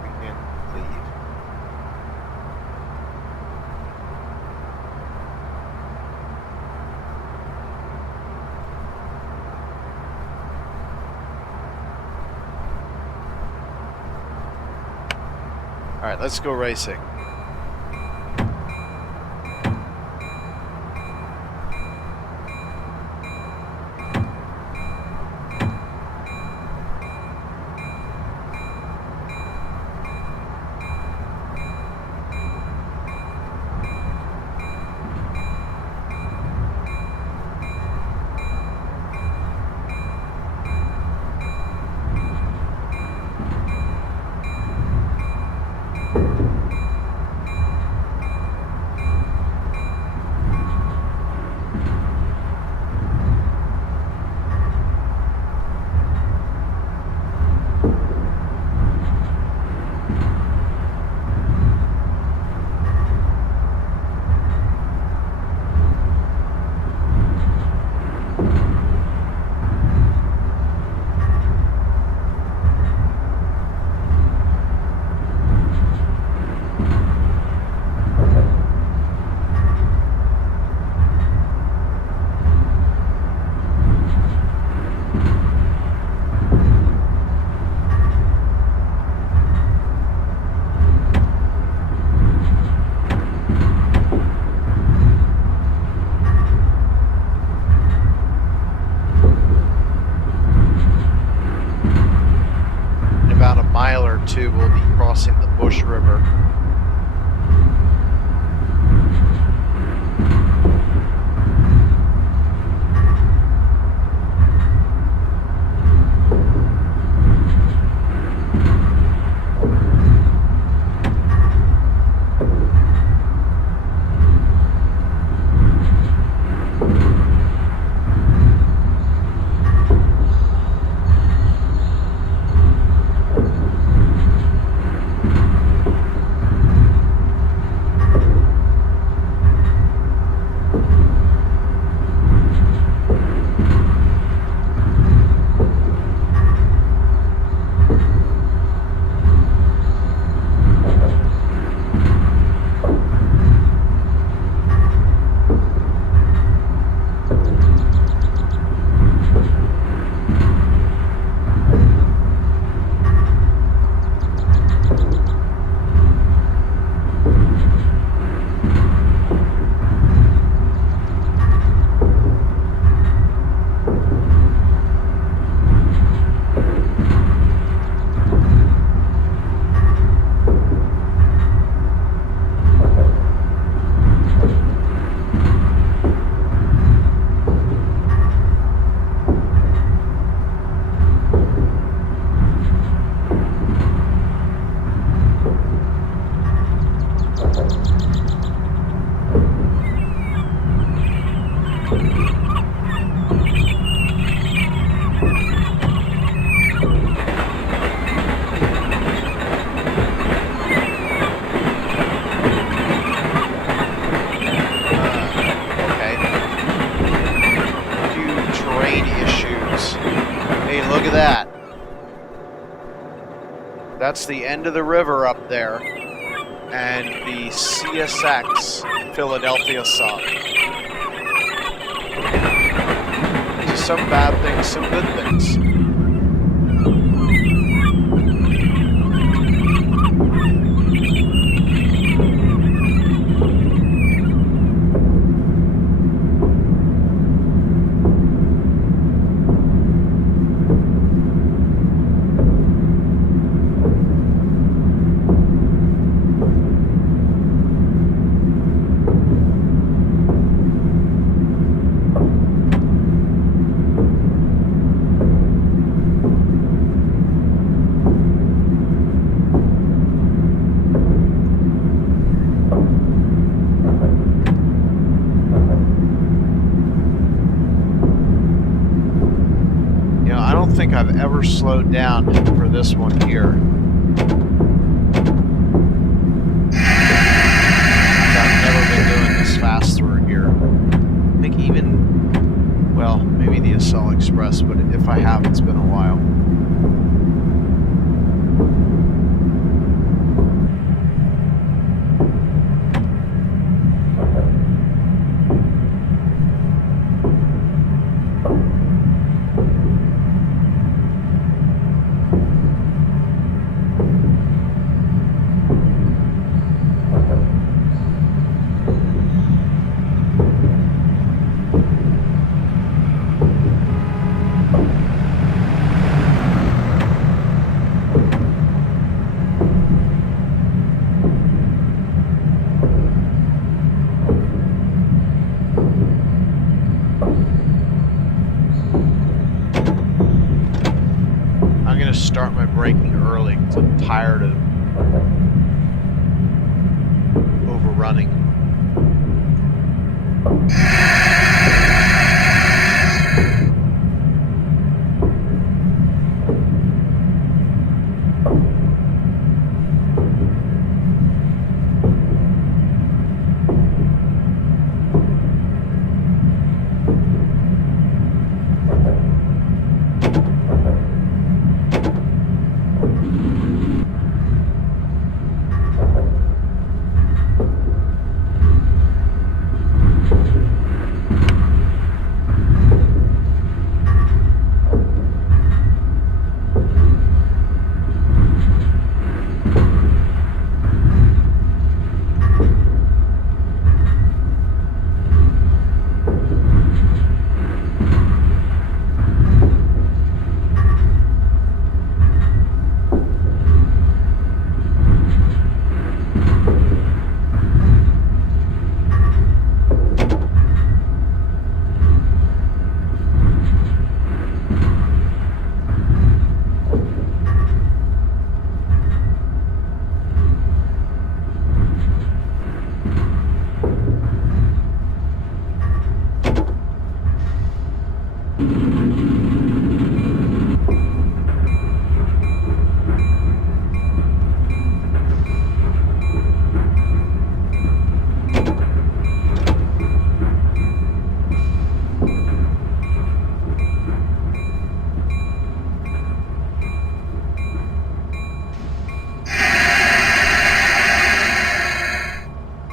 We can leave. All right, let's go racing. We'll be crossing the Bush River. That's the end of the river up there, and the CSX Philadelphia sub. Some bad things, some good things. I've ever slowed down for this one here. I've never been doing this fast through here. I think even, well, maybe the Assault Express, but if I have, it's been a while. start my braking early because I'm tired of overrunning.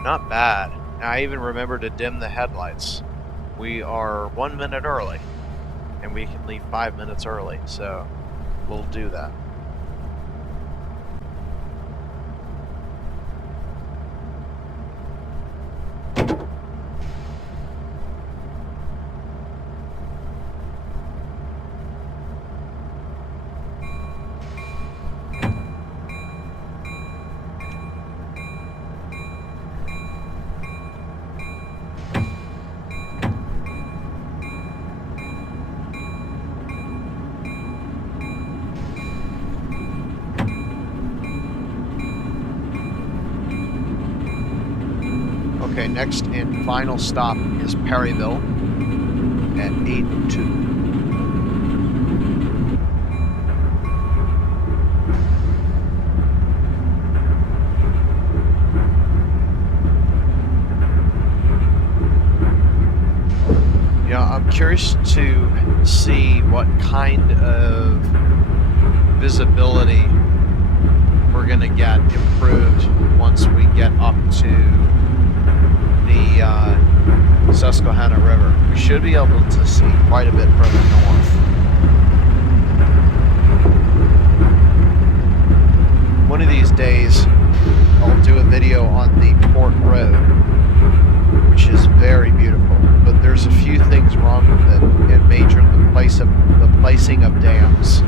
Not bad. I even remember to dim the headlights. We are 1 minute early, and we can leave 5 minutes early, so we'll do that. Okay, next and final stop is Perryville at 8:02. I'm curious to see what kind of visibility we're going to get improved once we get up to the Susquehanna River. We should be able to see quite a bit further north. One of these days, I'll do a video on the Port Road, which is very beautiful, but there's a few things wrong with it, in major the placing of dams.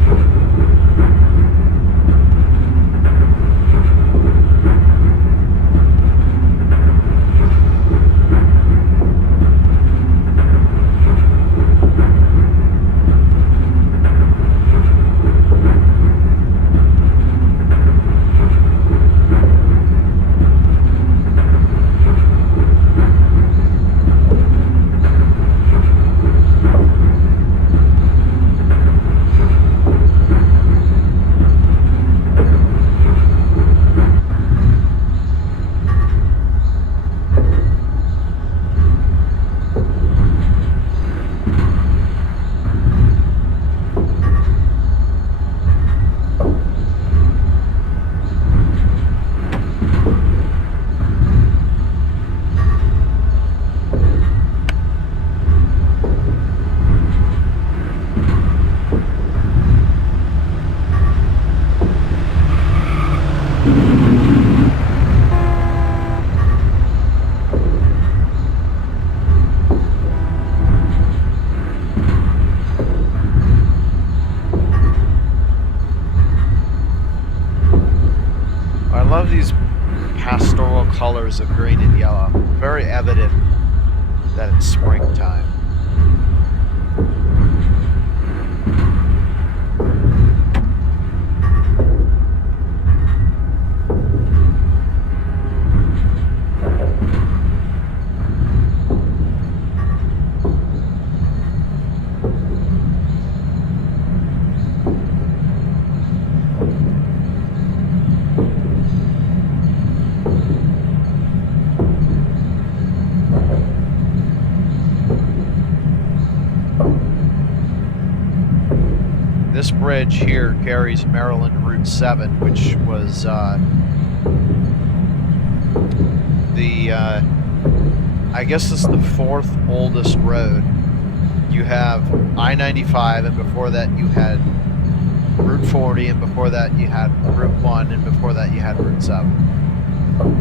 This bridge here carries Maryland Route 7, which was I guess it's the fourth oldest road. You have I-95, and before that you had Route 40, and before that you had Route 1, and before that you had Route 7.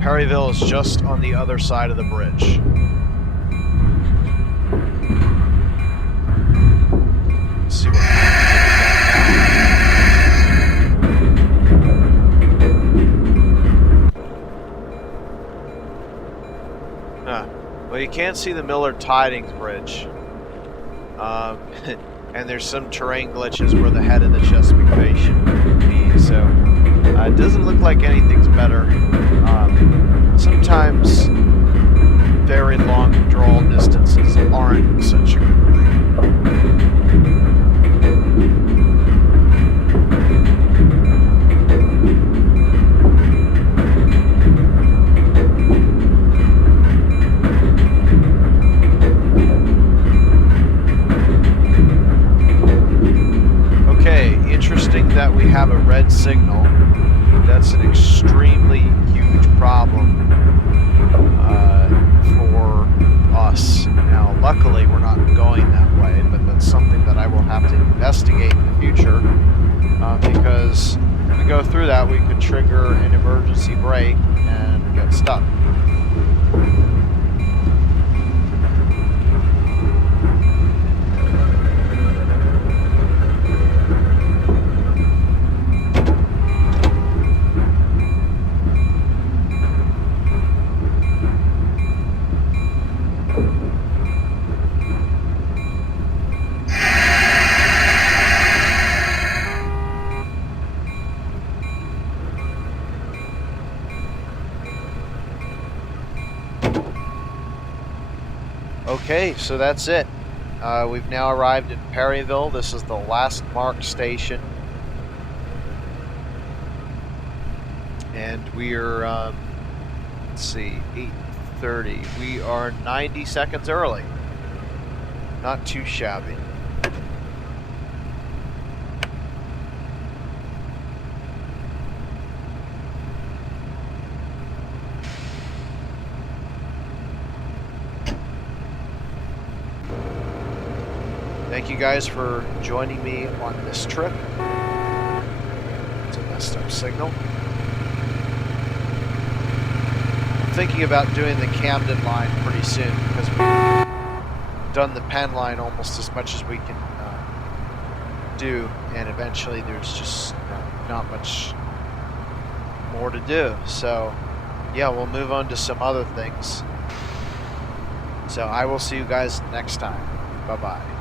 Perryville is just on the other side of the bridge. Let's see what well, you can't see the Millard Tidings Bridge. And there's some terrain glitches where the head of the Chesapeake Bay should be, so it doesn't look like anything's better. Sometimes very long draw distances aren't such a good thing. Okay, interesting that we have a red signal. That's an extremely huge problem for us. Now, luckily, we're not going that way, but that's something that I will have to investigate in the future, because if we go through that, we could trigger an emergency brake and get stuck. Okay, so that's it. We've now arrived in Perryville. This is the last MARC station. And we're, let's see, 8:30. We are 90 seconds early. Not too shabby. Thank you guys for joining me on this trip. It's a messed up signal. I'm thinking about doing the Camden line pretty soon because we've done the Penn line almost as much as we can do, and eventually there's just not much more to do. So yeah, we'll move on to some other things. So I will see you guys next time. Bye-bye.